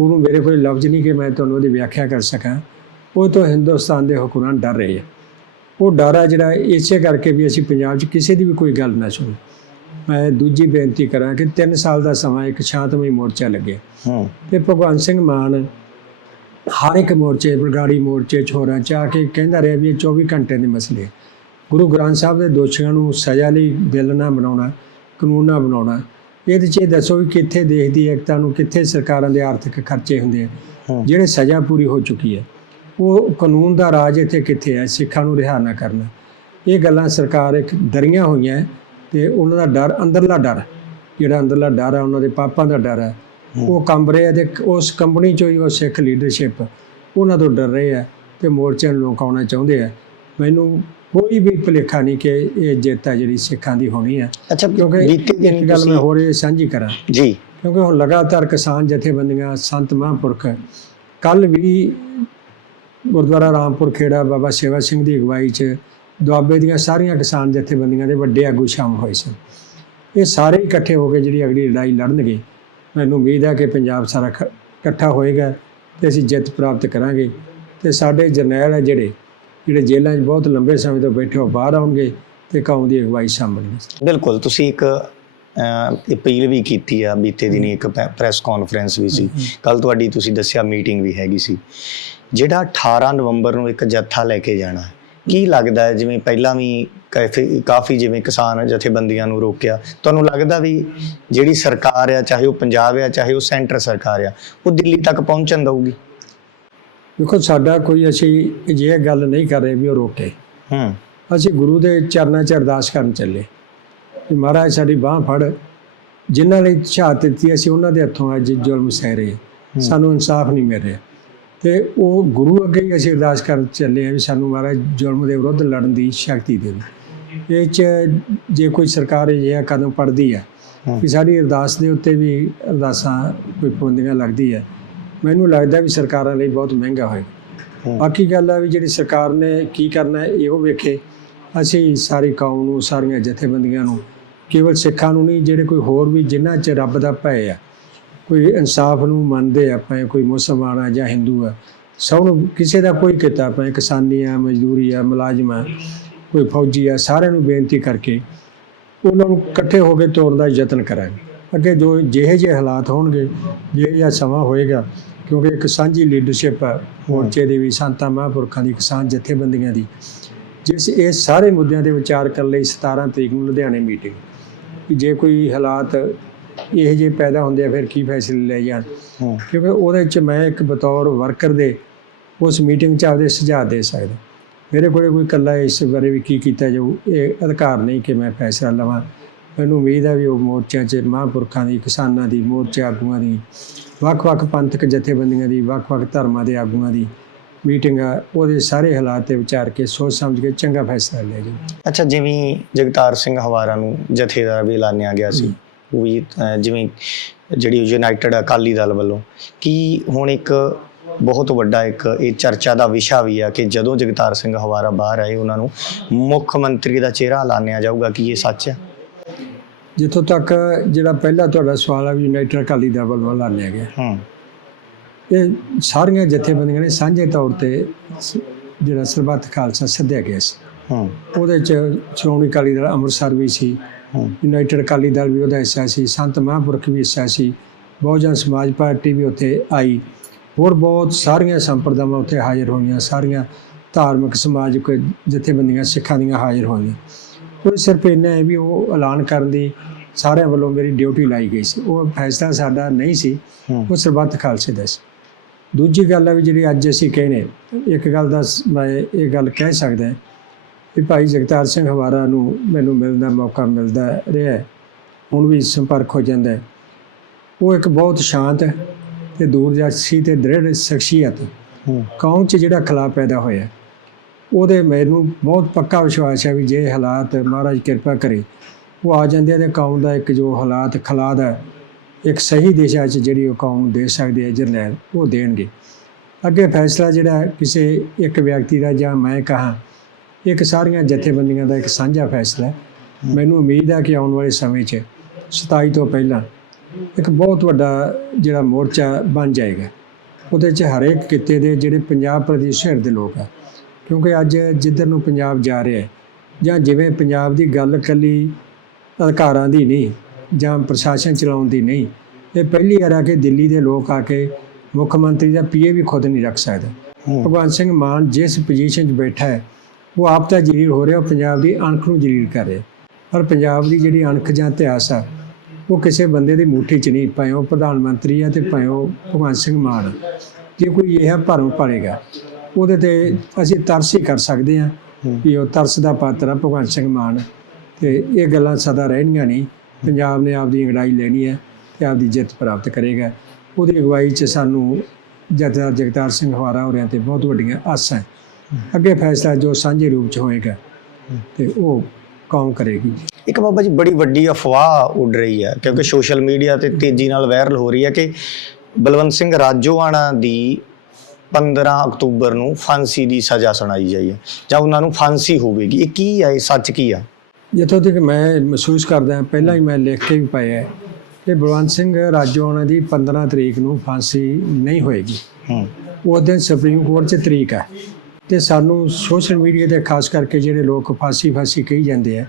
Speaker 5: ਉਹਨੂੰ ਮੇਰੇ ਕੋਲ ਲਫ਼ਜ਼ ਨਹੀਂ ਕਿ ਮੈਂ ਤੁਹਾਨੂੰ ਉਹਦੀ ਵਿਆਖਿਆ ਕਰ ਸਕਾਂ। ਉਹ ਤੋਂ ਹਿੰਦੁਸਤਾਨ ਦੇ ਹੁਕਮਰਾਨ ਡਰ ਰਹੇ ਆ। ਉਹ ਡਰ ਆ ਜਿਹੜਾ ਇਸੇ ਕਰਕੇ ਵੀ ਅਸੀਂ ਪੰਜਾਬ 'ਚ ਕਿਸੇ ਦੀ ਵੀ ਕੋਈ ਗੱਲ ਨਾ ਸੁਣੀ ਮੈਂ ਦੂਜੀ ਬੇਨਤੀ ਕਰਾਂ ਕਿ 3 ਸਾਲ ਦਾ ਸਮਾਂ ਇੱਕ ਸ਼ਾਂਤਮਈ ਮੋਰਚਾ ਲੱਗਿਆ
Speaker 1: ਹੂੰ।
Speaker 5: ਤੇ ਭਗਵੰਤ ਸਿੰਘ ਮਾਨ ਹਰ ਇੱਕ ਮੋਰਚੇ ਬਰਗਾੜੀ ਮੋਰਚੇ ਛੋਰਾਂ ਚ ਕੇ ਕਹਿੰਦਾ ਰਿਹਾ ਵੀ ਇਹ 24 ਘੰਟੇ ਦੇ ਮਸਲੇ। ਗੁਰੂ ਗ੍ਰੰਥ ਸਾਹਿਬ ਦੇ ਦੋਸ਼ੀਆਂ ਨੂੰ ਸਜ਼ਾ ਲਈ ਬਿੱਲ ਨਾ ਬਣਾਉਣਾ ਕਾਨੂੰਨ ਨਾ ਬਣਾਉਣਾ ਇਹਦੇ ਚ ਇਹ ਦੱਸੋ ਵੀ ਕਿੱਥੇ ਦੇਸ਼ ਦੀ ਏਕਤਾ ਨੂੰ ਕਿੱਥੇ ਸਰਕਾਰਾਂ ਦੇ ਆਰਥਿਕ ਖਰਚੇ ਹੁੰਦੇ ਆ। ਜਿਹੜੇ ਸਜ਼ਾ ਪੂਰੀ ਹੋ ਚੁੱਕੀ ਹੈ ਉਹ ਕਾਨੂੰਨ ਦਾ ਰਾਜ ਇੱਥੇ ਕਿੱਥੇ ਹੈ ਸਿੱਖਾਂ ਨੂੰ ਰਿਹਾ ਨਾ ਕਰਨਾ। ਇਹ ਗੱਲਾਂ ਸਰਕਾਰ ਇੱਕ ਡਰੀਆਂ ਹੋਈਆਂ ਤੇ ਉਹਨਾਂ ਦਾ ਡਰ ਅੰਦਰਲਾ ਡਰ ਜਿਹੜਾ ਅੰਦਰਲਾ ਡਰ ਹੈ ਉਹਨਾਂ ਦੇ ਪਾਪਾਂ ਦਾ ਡਰ ਹੈ ਉਹ ਕੰਬ ਰਹੇ ਆ ਤੇ ਉਸ ਕੰਪਨੀ ਚੋਂ ਹੀ ਉਹ ਸਿੱਖ ਲੀਡਰਸ਼ਿਪ ਉਹਨਾਂ ਤੋਂ ਡਰ ਰਹੇ ਆ ਤੇ ਮੋਰਚੇ ਨੂੰ ਲੋਕਾਉਣਾ ਚਾਹੁੰਦੇ ਆ ਮੈਨੂੰ ਕੋਈ ਵੀ ਭੁਲੇਖਾ ਨਹੀਂ ਕਿ ਇਹ ਜਿੱਤ ਆ ਜਿਹੜੀ ਸਿੱਖਾਂ ਦੀ ਹੋਣੀ ਹੈ।
Speaker 1: ਅੱਛਾ
Speaker 5: ਕਿਉਂਕਿ
Speaker 1: ਬੀਤੇ ਦਿਨ
Speaker 5: ਇੱਕ ਗੱਲ ਮੈਂ ਹੋਰ ਇਹ ਸਾਂਝੀ ਕਰਾਂ।
Speaker 1: ਜੀ।
Speaker 5: ਕਿਉਂਕਿ ਹੁਣ ਲਗਾਤਾਰ ਕਿਸਾਨ ਜਥੇਬੰਦੀਆਂ ਸੰਤ ਮਹਾਂਪੁਰਖ ਕੱਲ ਵੀ ਗੁਰਦੁਆਰਾ ਰਾਮਪੁਰ ਖੇੜਾ ਬਾਬਾ ਸੇਵਾ ਸਿੰਘ ਦੀ ਅਗਵਾਈ 'ਚ ਦੁਆਬੇ ਦੀਆਂ ਸਾਰੀਆਂ ਕਿਸਾਨ ਜਥੇਬੰਦੀਆਂ ਦੇ ਵੱਡੇ ਆਗੂ ਸ਼ਾਮਲ ਹੋਏ ਸਨ। ਇਹ ਸਾਰੇ ਇਕੱਠੇ ਹੋ ਕੇ ਜਿਹੜੀ ਅਗਲੀ ਲੜਾਈ ਲੜਨਗੇ ਮੈਨੂੰ ਉਮੀਦ ਹੈ ਕਿ ਪੰਜਾਬ ਸਾਰਾ ਇਕੱਠਾ ਹੋਏਗਾ ਤੇ ਅਸੀਂ ਜਿੱਤ ਪ੍ਰਾਪਤ ਕਰਾਂਗੇ। ਤੇ ਸਾਡੇ ਜਰਨੈਲ ਹੈ ਜਿਹੜੇ ਜਿਹੜੇ ਜੇਲ੍ਹਾਂ 'ਚ ਬਹੁਤ ਲੰਬੇ ਸਮੇਂ ਤੋਂ ਬੈਠੇ ਹੋ ਬਾਹਰ ਆਉਣਗੇ ਤੇ ਕੌਮ ਦੀ ਅਗਵਾਈ ਸੰਭਣਗੇ
Speaker 1: ਬਿਲਕੁਲ ਤੁਸੀਂ ਇੱਕ ਅਪੀਲ ਵੀ ਕੀਤੀ ਆ ਬੀਤੇ ਦਿਨੀ ਇੱਕ ਪ੍ਰੈਸ ਕਾਨਫਰੰਸ ਵੀ ਸੀ। ਕੱਲ ਤੁਹਾਡੀ ਤੁਸੀਂ ਦੱਸਿਆ ਮੀਟਿੰਗ ਵੀ ਹੈਗੀ ਸੀ। ਜਿਹੜਾ 18 ਨਵੰਬਰ ਨੂੰ ਇੱਕ ਜੱਥਾ ਲੈ ਕੇ ਜਾਣਾ ਕੀ ਲੱਗਦਾ ਹੈ? ਜਿਵੇਂ ਪਹਿਲਾਂ ਵੀ ਕਾਫੀ ਕਾਫੀ ਜਿਵੇਂ ਕਿਸਾਨ ਜਥੇਬੰਦੀਆਂ ਨੂੰ ਰੋਕਿਆ ਤੁਹਾਨੂੰ ਲੱਗਦਾ ਵੀ ਜਿਹੜੀ ਸਰਕਾਰ ਆ ਚਾਹੇ ਉਹ ਪੰਜਾਬ ਆ ਚਾਹੇ ਉਹ ਸੈਂਟਰ ਸਰਕਾਰ ਆ ਉਹ ਦਿੱਲੀ ਤੱਕ ਪਹੁੰਚਣ ਦਊਗੀ?
Speaker 5: ਦੇਖੋ ਸਾਡਾ ਕੋਈ ਅਸੀਂ ਅਜਿਹੀ ਗੱਲ ਨਹੀਂ ਕਰ ਰਹੇ ਵੀ ਉਹ ਰੋਕੇ।
Speaker 1: ਹੂੰ।
Speaker 5: ਅਸੀਂ ਗੁਰੂ ਦੇ ਚਰਨਾਂ 'ਚ ਅਰਦਾਸ ਕਰਨ ਚੱਲੇ। ਕਿ ਮਹਾਰਾਜ ਸਾਡੀ ਬਾਹ ਫੜ। ਜਿਨ੍ਹਾਂ ਲਈ ਸ਼ਹਾਦਤ ਦਿੱਤੀ ਅਸੀਂ ਉਹਨਾਂ ਦੇ ਹੱਥੋਂ ਅੱਜ ਜ਼ੁਲਮ ਸਹਿ ਰਹੇ। ਸਾਨੂੰ ਇਨਸਾਫ ਨਹੀਂ ਮਿਲ ਰਿਹਾ। ਤੇ ਉਹ ਗੁਰੂ ਅੱਗੇ ਹੀ ਅਸੀਂ ਅਰਦਾਸ ਕਰਨ ਚੱਲੇ ਆ ਵੀ ਸਾਨੂੰ ਮਹਾਰਾਜ ਜ਼ੁਲਮ ਦੇ ਵਿਰੁੱਧ ਲੜਨ ਦੀ ਸ਼ਕਤੀ ਦੇਵੇ ਇਹ 'ਚ ਜੇ ਕੋਈ ਸਰਕਾਰ ਅਜਿਹਾ ਕਦਮ ਪੜਦੀ ਹੈ ਕਿ ਸਾਡੀ ਅਰਦਾਸ ਦੇ ਉੱਤੇ ਵੀ ਅਰਦਾਸਾਂ ਕੋਈ ਪਾਬੰਦੀਆਂ ਲੱਗਦੀ ਹੈ ਮੈਨੂੰ ਲੱਗਦਾ ਵੀ ਸਰਕਾਰਾਂ ਲਈ ਬਹੁਤ ਮਹਿੰਗਾ ਹੋਏਗਾ। ਬਾਕੀ ਗੱਲ ਆ ਵੀ ਜਿਹੜੀ ਸਰਕਾਰ ਨੇ ਕੀ ਕਰਨਾ ਹੈ ਇਹੋ ਵੇਖੇ। ਅਸੀਂ ਸਾਰੀ ਕੌਮ ਨੂੰ ਸਾਰੀਆਂ ਜਥੇਬੰਦੀਆਂ ਨੂੰ ਕੇਵਲ ਸਿੱਖਾਂ ਨੂੰ ਨਹੀਂ ਜਿਹੜੇ ਕੋਈ ਹੋਰ ਵੀ ਜਿਨ੍ਹਾਂ 'ਚ ਰੱਬ ਦਾ ਭੈ ਆ ਕੋਈ ਇਨਸਾਫ ਨੂੰ ਮੰਨਦੇ ਆ ਭਾਵੇਂ ਕੋਈ ਮੁਸਲਮਾਨ ਆ ਜਾਂ ਹਿੰਦੂ ਆ ਸਭ ਨੂੰ ਕਿਸੇ ਦਾ ਕੋਈ ਕਿੱਤਾ ਭਾਵੇਂ ਕਿਸਾਨੀ ਆ ਮਜ਼ਦੂਰੀ ਆ ਮੁਲਾਜ਼ਮ ਆ ਕੋਈ ਫੌਜੀ ਆ ਸਾਰਿਆਂ ਨੂੰ ਬੇਨਤੀ ਕਰਕੇ ਉਹਨਾਂ ਨੂੰ ਇਕੱਠੇ ਹੋ ਕੇ ਤੋਰਨ ਦਾ ਯਤਨ ਕਰਾਂਗੇ। ਅੱਗੇ ਜੋ ਜਿਹੇ ਜਿਹੇ ਹਾਲਾਤ ਹੋਣਗੇ ਜਿਹੇ ਜਿਹਾ ਸਮਾਂ ਹੋਏਗਾ ਕਿਉਂਕਿ ਇੱਕ ਸਾਂਝੀ ਲੀਡਰਸ਼ਿਪ ਹੈ ਮੋਰਚੇ ਦੀ ਵੀ ਸੰਤਾਂ ਮਹਾਂਪੁਰਖਾਂ ਦੀ ਕਿਸਾਨ ਜਥੇਬੰਦੀਆਂ ਦੀ। ਜਿਸ ਇਹ ਸਾਰੇ ਮੁੱਦਿਆਂ ਤੇ ਵਿਚਾਰ ਕਰਨ ਲਈ 17 ਤਰੀਕ ਨੂੰ ਲੁਧਿਆਣੇ ਮੀਟਿੰਗ ਕਿ ਜੇ ਕੋਈ ਹਾਲਾਤ ਇਹੋ ਜਿਹੇ ਪੈਦਾ ਹੁੰਦੇ ਆ ਫਿਰ ਕੀ ਫੈਸਲੇ ਲਏ ਜਾਣ? ਕਿਉਂਕਿ ਉਹਦੇ ਵਿੱਚ ਮੈਂ ਇੱਕ ਬਤੌਰ ਵਰਕਰ ਦੇ ਉਸ ਮੀਟਿੰਗ 'ਚ ਆਪਦੇ ਸੁਝਾਅ ਦੇ ਸਕਦਾ। ਮੇਰੇ ਕੋਲੇ ਕੋਈ ਇਕੱਲਾ ਇਸ ਬਾਰੇ ਵੀ ਕੀ ਕੀਤਾ ਜਾਊ ਇਹ ਅਧਿਕਾਰ ਨਹੀਂ ਕਿ ਮੈਂ ਫੈਸਲਾ ਲਵਾਂ। ਮੈਨੂੰ ਉਮੀਦ ਹੈ ਵੀ ਉਹ ਮੋਰਚਿਆਂ 'ਚ ਮਹਾਂਪੁਰਖਾਂ ਦੀ ਕਿਸਾਨਾਂ ਦੀ ਮੋਰਚਾ ਆਗੂਆਂ ਦੀ ਵੱਖ-ਵੱਖ ਪੰਥਕ ਜਥੇਬੰਦੀਆਂ ਦੀ ਵੱਖ-ਵੱਖ ਧਰਮਾਂ ਦੇ ਆਗੂਆਂ ਦੀ ਮੀਟਿੰਗ ਆ ਉਹਦੇ ਸਾਰੇ ਹਾਲਾਤ ਤੇ ਵਿਚਾਰ ਕੇ ਸੋਚ ਸਮਝ ਕੇ ਚੰਗਾ ਫੈਸਲਾ ਲਿਆ ਜਾਊ
Speaker 1: ਅੱਛਾ ਜਿਵੇਂ ਜਗਤਾਰ ਸਿੰਘ ਹਵਾਰਾ ਨੂੰ ਜਥੇਦਾਰ ਵੀ ਐਲਾਨਿਆ ਗਿਆ ਸੀ ਉਹ ਵੀ ਜਿਵੇਂ ਜਿਹੜੀ ਯੂਨਾਈਟਿਡ ਅਕਾਲੀ ਦਲ ਵੱਲੋਂ ਕੀ ਹੁਣ ਇੱਕ ਬਹੁਤ ਵੱਡਾ ਇੱਕ ਇਹ ਚਰਚਾ ਦਾ ਵਿਸ਼ਾ ਵੀ ਆ ਕਿ ਜਦੋਂ ਜਗਤਾਰ ਸਿੰਘ ਹਵਾਰਾ ਬਾਹਰ ਆਏ ਉਹਨਾਂ ਨੂੰ ਮੁੱਖ ਮੰਤਰੀ ਦਾ ਚਿਹਰਾ ਐਲਾਨਿਆ ਜਾਊਗਾ ਕੀ ਇਹ ਸੱਚ ਹੈ
Speaker 5: ਜਿੱਥੋਂ ਤੱਕ ਜਿਹੜਾ ਪਹਿਲਾ ਤੁਹਾਡਾ ਸਵਾਲ ਹੈ ਵੀ ਯੂਨਾਈਟਿਡ ਅਕਾਲੀ ਦਲ ਵੱਲੋਂ ਐਲਾਨਿਆ ਗਿਆ।
Speaker 1: ਹੂੰ।
Speaker 5: ਇਹ ਸਾਰੀਆਂ ਜਥੇਬੰਦੀਆਂ ਨੇ ਸਾਂਝੇ ਤੌਰ ਤੇ ਜਿਹੜਾ ਸਰਬੱਤ ਖਾਲਸਾ ਸੱਦਿਆ ਗਿਆ ਸੀ।
Speaker 1: ਹੂੰ।
Speaker 5: ਉਹਦੇ ਚ ਸ਼੍ਰੋਮਣੀ ਅਕਾਲੀ ਦਲ ਅੰਮ੍ਰਿਤਸਰ ਵੀ ਸੀ
Speaker 1: ਹੂੰ।
Speaker 5: ਯੂਨਾਈਟਿਡ ਅਕਾਲੀ ਦਲ ਵੀ ਉਹਦਾ ਹਿੱਸਾ ਸੀ ਸੰਤ ਮਹਾਂਪੁਰਖ ਵੀ ਹਿੱਸਾ ਸੀ ਬਹੁਜਨ ਸਮਾਜ ਪਾਰਟੀ ਵੀ ਉੱਥੇ ਆਈ। ਹੋਰ ਬਹੁਤ ਸਾਰੀਆਂ ਸੰਪਰਦਾਵਾਂ ਉੱਥੇ ਹਾਜ਼ਰ ਹੋਈਆਂ ਸਾਰੀਆਂ ਧਾਰਮਿਕ ਸਮਾਜਿਕ ਜਥੇਬੰਦੀਆਂ ਸਿੱਖਾਂ ਦੀਆਂ ਹਾਜ਼ਰ ਹੋਈਆਂ। ਉਹ ਸਿਰਫ ਇੰਨਾ ਹੈ ਵੀ ਉਹ ਐਲਾਨ ਕਰਨ ਦੀ ਸਾਰਿਆਂ ਵੱਲੋਂ ਮੇਰੀ ਡਿਊਟੀ ਲਾਈ ਗਈ ਸੀ। ਉਹ ਫੈਸਲਾ ਸਾਡਾ ਨਹੀਂ ਸੀ ਉਹ ਸਰਬੱਤ ਖਾਲਸੇ ਦਾ ਸੀ। ਦੂਜੀ ਗੱਲ ਹੈ ਵੀ ਜਿਹੜੀ ਅੱਜ ਅਸੀਂ ਕਹਿੰਦੇ ਇੱਕ ਗੱਲ ਦਾ ਮੈਂ ਇਹ ਗੱਲ ਕਹਿ ਸਕਦਾ ਵੀ ਭਾਈ ਜਗਤਾਰ ਸਿੰਘ ਹਵਾਰਾ ਨੂੰ ਮੈਨੂੰ ਮਿਲਣ ਦਾ ਮੌਕਾ ਮਿਲਦਾ ਰਿਹਾ। ਹੁਣ ਵੀ ਸੰਪਰਕ ਹੋ ਜਾਂਦਾ ਉਹ ਇੱਕ ਬਹੁਤ ਸ਼ਾਂਤ ਤੇ ਦੂਰਦਰਸ਼ੀ ਤੇ ਦ੍ਰਿੜ ਸ਼ਖਸੀਅਤ ਕੌਮ 'ਚ ਜਿਹੜਾ ਖਲਾ ਪੈਦਾ ਹੋਇਆ ਉਹਦੇ ਮੈਨੂੰ ਬਹੁਤ ਪੱਕਾ ਵਿਸ਼ਵਾਸ ਹੈ ਵੀ ਜੇ ਹਾਲਾਤ ਮਹਾਰਾਜ ਕਿਰਪਾ ਕਰੇ ਉਹ ਆ ਜਾਂਦੇ ਆ ਤੇ ਕੌਮ ਦਾ ਇੱਕ ਜੋ ਹਾਲਾਤ ਖਲਾ ਦਾ ਇੱਕ ਸਹੀ ਦਿਸ਼ਾ 'ਚ ਜਿਹੜੀ ਉਹ ਕੌਮ ਦੇ ਸਕਦੀ ਹੈ ਜਰਨੈਲ, ਉਹ ਦੇਣਗੇ। ਅੱਗੇ ਫੈਸਲਾ ਜਿਹੜਾ ਕਿਸੇ ਇੱਕ ਵਿਅਕਤੀ ਦਾ ਜਾਂ ਮੈਂ ਕਹਾਂ, ਇੱਕ ਸਾਰੀਆਂ ਜਥੇਬੰਦੀਆਂ ਦਾ ਇੱਕ ਸਾਂਝਾ ਫੈਸਲਾ ਹੈ। ਮੈਨੂੰ ਉਮੀਦ ਹੈ ਕਿ ਆਉਣ ਵਾਲੇ ਸਮੇਂ 'ਚ 27 ਤੋਂ ਪਹਿਲਾਂ ਇੱਕ ਬਹੁਤ ਵੱਡਾ ਜਿਹੜਾ ਮੋਰਚਾ ਬਣ ਜਾਏਗਾ। ਉਹਦੇ 'ਚ ਹਰੇਕ ਕਿੱਤੇ ਦੇ ਜਿਹੜੇ ਪੰਜਾਬ ਪ੍ਰਦੇਸ਼ ਸ਼ਹਿਰ ਦੇ ਲੋਕ ਆ, ਕਿਉਂਕਿ ਅੱਜ ਜਿੱਧਰ ਨੂੰ ਪੰਜਾਬ ਜਾ ਰਿਹਾ ਹੈ ਜਾਂ ਜਿਵੇਂ ਪੰਜਾਬ ਦੀ ਗੱਲ ਕੱਲੀ ਅਧਿਕਾਰਾਂ ਦੀ ਨਹੀਂ ਜਾਂ ਪ੍ਰਸ਼ਾਸਨ ਚਲਾਉਣ ਦੀ ਨਹੀਂ। ਇਹ ਪਹਿਲੀ ਵਾਰ ਆ ਕਿ ਦਿੱਲੀ ਦੇ ਲੋਕ ਆ ਕੇ ਮੁੱਖ ਮੰਤਰੀ ਦਾ ਪੀਏ ਵੀ ਖੁਦ ਨਹੀਂ ਰੱਖ ਸਕਦਾ। ਭਗਵੰਤ ਸਿੰਘ ਮਾਨ ਜਿਸ ਪੋਜੀਸ਼ਨ 'ਚ ਬੈਠਾ ਹੈ ਉਹ ਆਪ ਤਾਂ ਜਲੀਲ ਹੋ ਰਿਹਾ ਪੰਜਾਬ ਦੀ ਅਣਖ ਨੂੰ ਜਲੀਲ ਕਰ ਰਿਹਾ। ਪਰ ਪੰਜਾਬ ਦੀ ਜਿਹੜੀ ਅਣਖ ਜਾਂ ਇਤਿਹਾਸ ਆ ਉਹ ਕਿਸੇ ਬੰਦੇ ਦੀ ਮੁੱਠੀ 'ਚ ਨਹੀਂ। ਭਾਵੇਂ ਉਹ ਪ੍ਰਧਾਨ ਮੰਤਰੀ ਆ ਤੇ ਭਾਵੇਂ ਉਹ ਭਗਵੰਤ ਸਿੰਘ ਮਾਨ ਆ। ਜੇ ਕੋਈ ਇਹ ਭਰਮ ਪਾਲੇਗਾ ਉਹਦੇ ਤੇ ਅਸੀਂ ਤਰਸ ਹੀ ਕਰ ਸਕਦੇ ਹੂੰ। ਵੀ ਉਹ ਤਰਸ ਦਾ ਪਾਤਰ ਆ ਭਗਵੰਤ ਸਿੰਘ ਮਾਨ। ਤੇ ਇਹ ਗੱਲਾਂ ਸਦਾ ਰਹਿਣੀਆਂ ਨਹੀਂ ਪੰਜਾਬ ਨੇ ਆਪਦੀ ਅੰਗੜਾਈ ਲੈਣੀ ਹੈ ਤੇ ਆਪਦੀ ਜਿੱਤ ਪ੍ਰਾਪਤ ਕਰੇਗਾ। ਉਹਦੀ ਅਗਵਾਈ 'ਚ ਸਾਨੂੰ ਜਥੇਦਾਰ ਜਗਤਾਰ ਸਿੰਘ ਹਵਾਰਾ ਹੋਰਿਆਂ ਤੇ ਬਹੁਤ ਵੱਡੀਆਂ ਆਸਾਂ ਹੈ। ਅੱਗੇ ਫੈਸਲਾ ਜੋ ਸਾਂਝੇ ਰੂਪ 'ਚ ਹੋਏਗਾ ਤੇ ਉਹ ਕੌਮ ਕਰੇਗੀ।
Speaker 1: ਇੱਕ ਬਾਬਾ ਜੀ, ਬੜੀ ਵੱਡੀ ਅਫਵਾਹ ਉੱਡ ਰਹੀ ਹੈ ਕਿਉਂਕਿ ਸੋਸ਼ਲ ਮੀਡੀਆ ਤੇ ਤੇਜ਼ੀ ਨਾਲ ਵਾਇਰਲ ਹੋ ਰਹੀ ਹੈ ਕਿ ਬਲਵੰਤ ਸਿੰਘ ਰਾਜੋਆਣਾ ਦੀ 15 ਅਕਤੂਬਰ ਨੂੰ ਫਾਂਸੀ ਦੀ ਸਜ਼ਾ ਸੁਣਾਈ ਜਾਈ ਹੈ ਜਾਂ ਉਹਨਾਂ ਨੂੰ ਫਾਂਸੀ ਹੋਵੇਗੀ। ਇਹ ਕੀ ਹੈ? ਇਹ ਸੱਚ ਕੀ ਆ?
Speaker 5: ਜਿੱਥੋਂ ਤੱਕ ਮੈਂ ਮਹਿਸੂਸ ਕਰਦਾ ਹਾਂ ਪਹਿਲਾਂ ਹੀ ਮੈਂ ਲਿਖ ਕੇ ਵੀ ਪਾਇਆ ਹੈ ਕਿ ਬਲਵੰਤ ਸਿੰਘ ਰਾਜੋਆਣਾ ਦੀ 15 ਤਰੀਕ ਨੂੰ ਫਾਂਸੀ ਨਹੀਂ ਹੋਏਗੀ।
Speaker 1: ਹੂੰ।
Speaker 5: ਉਸ ਦਿਨ ਸੁਪਰੀਮ ਕੋਰਟ 'ਚ ਤਰੀਕ ਹੈ ਤੇ ਸਾਨੂੰ ਸੋਸ਼ਲ ਮੀਡੀਆ ਤੇ ਖਾਸ ਕਰਕੇ ਜਿਹੜੇ ਲੋਕ ਫਾਂਸੀ ਫਾਂਸੀ ਕਹੀ ਜਾਂਦੇ ਆ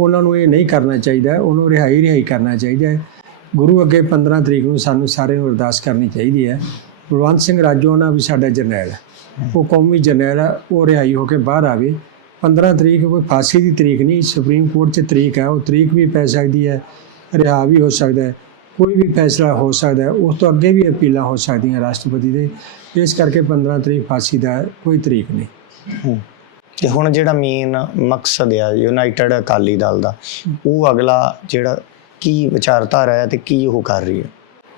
Speaker 5: ਉਹਨਾਂ ਨੂੰ ਇਹ ਨਹੀਂ ਕਰਨਾ ਚਾਹੀਦਾ ਉਹਨੂੰ ਰਿਹਾਈ ਰਿਹਾਈ ਕਰਨਾ ਚਾਹੀਦਾ ਹੈ। ਗੁਰੂ ਅੱਗੇ 15 ਤਰੀਕ ਨੂੰ ਸਾਨੂੰ ਸਾਰੇ ਨੂੰ ਅਰਦਾਸ ਕਰਨੀ ਚਾਹੀਦੀ ਹੈ। ਬਲਵੰਤ ਸਿੰਘ ਰਾਜੋਆਣਾ ਵੀ ਸਾਡਾ ਜਰਨੈਲ ਹੈ। ਉਹ ਕੌਮੀ ਜਰਨੈਲ ਹੈ ਉਹ ਰਿਹਾਈ ਹੋ ਕੇ ਬਾਹਰ ਆਵੇ। 15 ਤਰੀਕ ਕੋਈ ਫਾਂਸੀ ਦੀ ਤਰੀਕ ਨਹੀਂ ਸੁਪਰੀਮ ਕੋਰਟ 'ਚ ਤਰੀਕ ਹੈ ਉਹ ਤਰੀਕ ਵੀ ਪੈ ਸਕਦੀ ਹੈ ਰਿਹਾ ਵੀ ਹੋ ਸਕਦਾ ਹੈ ਕੋਈ ਵੀ ਫੈਸਲਾ ਹੋ ਸਕਦਾ ਹੈ ਉਸ ਤੋਂ ਅੱਗੇ ਵੀ ਅਪੀਲਾਂ ਹੋ ਸਕਦੀਆਂ ਰਾਸ਼ਟਰਪਤੀ ਦੇ ਇਸ ਕਰਕੇ 15 ਤਰੀਕ ਫਾਂਸੀ ਦਾ ਕੋਈ ਤਰੀਕ ਨਹੀਂ।
Speaker 1: ਤੇ ਹੁਣ ਜਿਹੜਾ ਮੇਨ ਮਕਸਦ ਆ ਯੂਨਾਈਟਿਡ ਅਕਾਲੀ ਦਲ ਦਾ ਉਹ ਅਗਲਾ ਜਿਹੜਾ ਕੀ ਵਿਚਾਰਧਾਰਾ ਹੈ ਤੇ ਕੀ ਉਹ ਕਰ ਰਹੀ ਹੈ?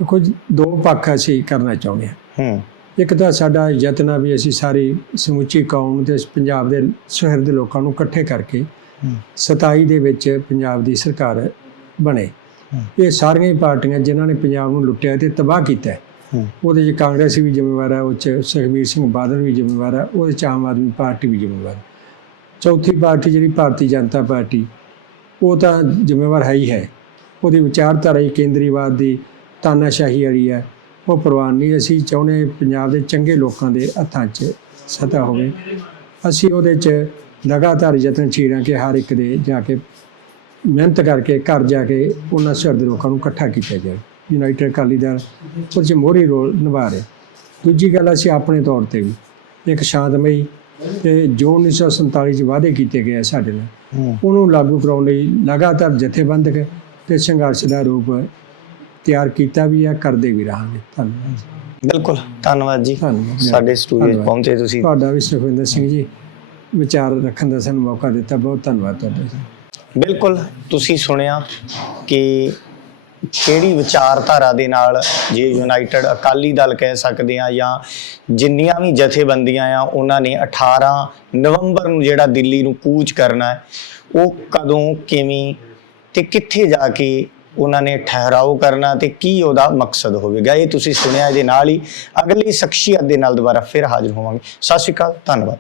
Speaker 5: ਕੁਝ ਦੋ ਪੱਖ ਅਸੀਂ ਕਰਨਾ ਚਾਹੁੰਦੇ ਹਾਂ।
Speaker 1: ਹੂੰ।
Speaker 5: ਇੱਕ ਤਾਂ ਸਾਡਾ ਯਤਨ ਆ ਵੀ ਅਸੀਂ ਸਾਰੀ ਸਮੁੱਚੀ ਕੌਮ ਤੇ ਪੰਜਾਬ ਦੇ ਸ਼ਹਿਰ ਦੇ ਲੋਕਾਂ ਨੂੰ ਇਕੱਠੇ ਕਰਕੇ
Speaker 1: ਹੂੰ।
Speaker 5: 27 ਦੇ ਵਿੱਚ ਪੰਜਾਬ ਦੀ ਸਰਕਾਰ ਬਣੇ। ਇਹ ਸਾਰੀਆਂ ਹੀ ਪਾਰਟੀਆਂ ਜਿਨ੍ਹਾਂ ਨੇ ਪੰਜਾਬ ਨੂੰ ਲੁੱਟਿਆ ਤੇ ਤਬਾਹ ਕੀਤਾ। ਉਹਦੇ 'ਚ ਕਾਂਗਰਸ ਵੀ ਜ਼ਿੰਮੇਵਾਰ ਹੈ ਉਹ 'ਚ ਸੁਖਬੀਰ ਸਿੰਘ ਬਾਦਲ ਵੀ ਜ਼ਿੰਮੇਵਾਰ ਹੈ ਉਹਦੇ 'ਚ ਆਮ ਆਦਮੀ ਪਾਰਟੀ ਵੀ ਜ਼ਿੰਮੇਵਾਰ ਹੈ। ਚੌਥੀ ਪਾਰਟੀ ਜਿਹੜੀ ਭਾਰਤੀ ਜਨਤਾ ਪਾਰਟੀ ਉਹ ਤਾਂ ਜ਼ਿੰਮੇਵਾਰ ਹੈ ਹੀ ਹੈ। ਉਹਦੀ ਵਿਚਾਰਧਾਰਾ ਹੀ ਕੇਂਦਰੀਵਾਦ ਦੀ ਤਾਨਾਸ਼ਾਹੀ ਵਾਲੀ ਹੈ। ਉਹ ਪ੍ਰਵਾਨ ਨਹੀਂ ਅਸੀਂ ਚਾਹੁੰਦੇ ਪੰਜਾਬ ਦੇ ਚੰਗੇ ਲੋਕਾਂ ਦੇ ਹੱਥਾਂ 'ਚ ਸਤਾ ਹੋਵੇ। ਅਸੀਂ ਉਹਦੇ 'ਚ ਲਗਾਤਾਰ ਯਤਨ ਚੀਰਾਂ ਕਿ ਹਰ ਇੱਕ ਦੇ ਜਾ ਕੇ ਮਿਹਨਤ ਕਰਕੇ ਘਰ ਜਾ ਕੇ ਉਹਨਾਂ ਸ਼ਹਿਰ ਦੇ ਲੋਕਾਂ ਨੂੰ ਇਕੱਠਾ ਕੀਤਾ ਜਾਵੇ। ਯੂਨਾਈਟਿਡ ਅਕਾਲੀ ਦਲ ਉਹਦੇ 'ਚ ਮੋਹਰੀ ਰੋਲ ਨਿਭਾ ਰਿਹਾ। ਦੂਜੀ ਗੱਲ ਅਸੀਂ ਆਪਣੇ ਤੌਰ ਤੇ ਵੀ ਇੱਕ ਸ਼ਾਂਤਮਈ ਤੇ ਜੋ 1947 ਚ ਵਾਅਦੇ ਕੀਤੇ ਗਏ ਸਾਡੇ ਨਾਲ।
Speaker 1: ਹੂੰ।
Speaker 5: ਉਹਨੂੰ ਲਾਗੂ ਕਰਾਉਣ ਲਈ ਲਗਾਤਾਰ ਜਥੇਬੰਦਕ ਤੇ ਸੰਘਰਸ਼ ਦਾ ਰੂਪ ਤਿਆਰ ਕੀਤਾ ਵੀ ਆ ਕਰਦੇ ਵੀ ਰਹਾਂਗੇ। ਧੰਨਵਾਦ
Speaker 1: ਬਿਲਕੁਲ ਧੰਨਵਾਦ ਜੀ।
Speaker 5: ਧੰਨਵਾਦ
Speaker 1: ਸਾਡੇ ਸਟੂਡੀਓ 'ਚ
Speaker 5: ਧੰਨਵਾਦ।
Speaker 1: ਪਹੁੰਚੇ ਤੁਸੀਂ।
Speaker 5: ਤੁਹਾਡਾ ਵੀ ਸੁਖਵਿੰਦਰ ਸਿੰਘ ਜੀ ਵਿਚਾਰ ਰੱਖਣ ਦਾ ਸਾਨੂੰ ਮੌਕਾ ਦਿੱਤਾ। ਬਹੁਤ ਧੰਨਵਾਦ ਤੁਹਾਡਾ
Speaker 1: ਬਿਲਕੁਲ ਤੁਸੀਂ ਸੁਣਿਆ ਕਿ ਕਿਹੜੀ ਵਿਚਾਰਧਾਰਾ ਦੇ ਨਾਲ ਜੇ ਯੂਨਾਈਟਿਡ ਅਕਾਲੀ ਦਲ ਕਹਿ ਸਕਦੇ ਆ ਜਾਂ ਜਿੰਨੀਆਂ ਵੀ ਜਥੇਬੰਦੀਆਂ ਆ ਉਹਨਾਂ ਨੇ 18 ਨਵੰਬਰ ਨੂੰ ਜਿਹੜਾ ਦਿੱਲੀ ਨੂੰ ਕੂਚ ਕਰਨਾ ਹੈ ਉਹ ਕਦੋਂ ਕਿਵੇਂ ਤੇ ਕਿੱਥੇ ਜਾ ਕੇ ਉਹਨਾਂ ਨੇ ਠਹਿਰਾਓ ਕਰਨਾ ਤੇ ਕੀ ਉਹਦਾ ਮਕਸਦ ਹੋਵੇਗਾ? ਇਹ ਤੁਸੀਂ ਸੁਣਿਆ ਇਹਦੇ ਨਾਲ ਹੀ ਅਗਲੀ ਸ਼ਖਸੀਅਤ ਦੇ ਨਾਲ ਦੁਬਾਰਾ ਫਿਰ ਹਾਜ਼ਰ ਹੋਵਾਂਗੇ। ਸਤਿ ਸ਼੍ਰੀ ਅਕਾਲ, ਧੰਨਵਾਦ।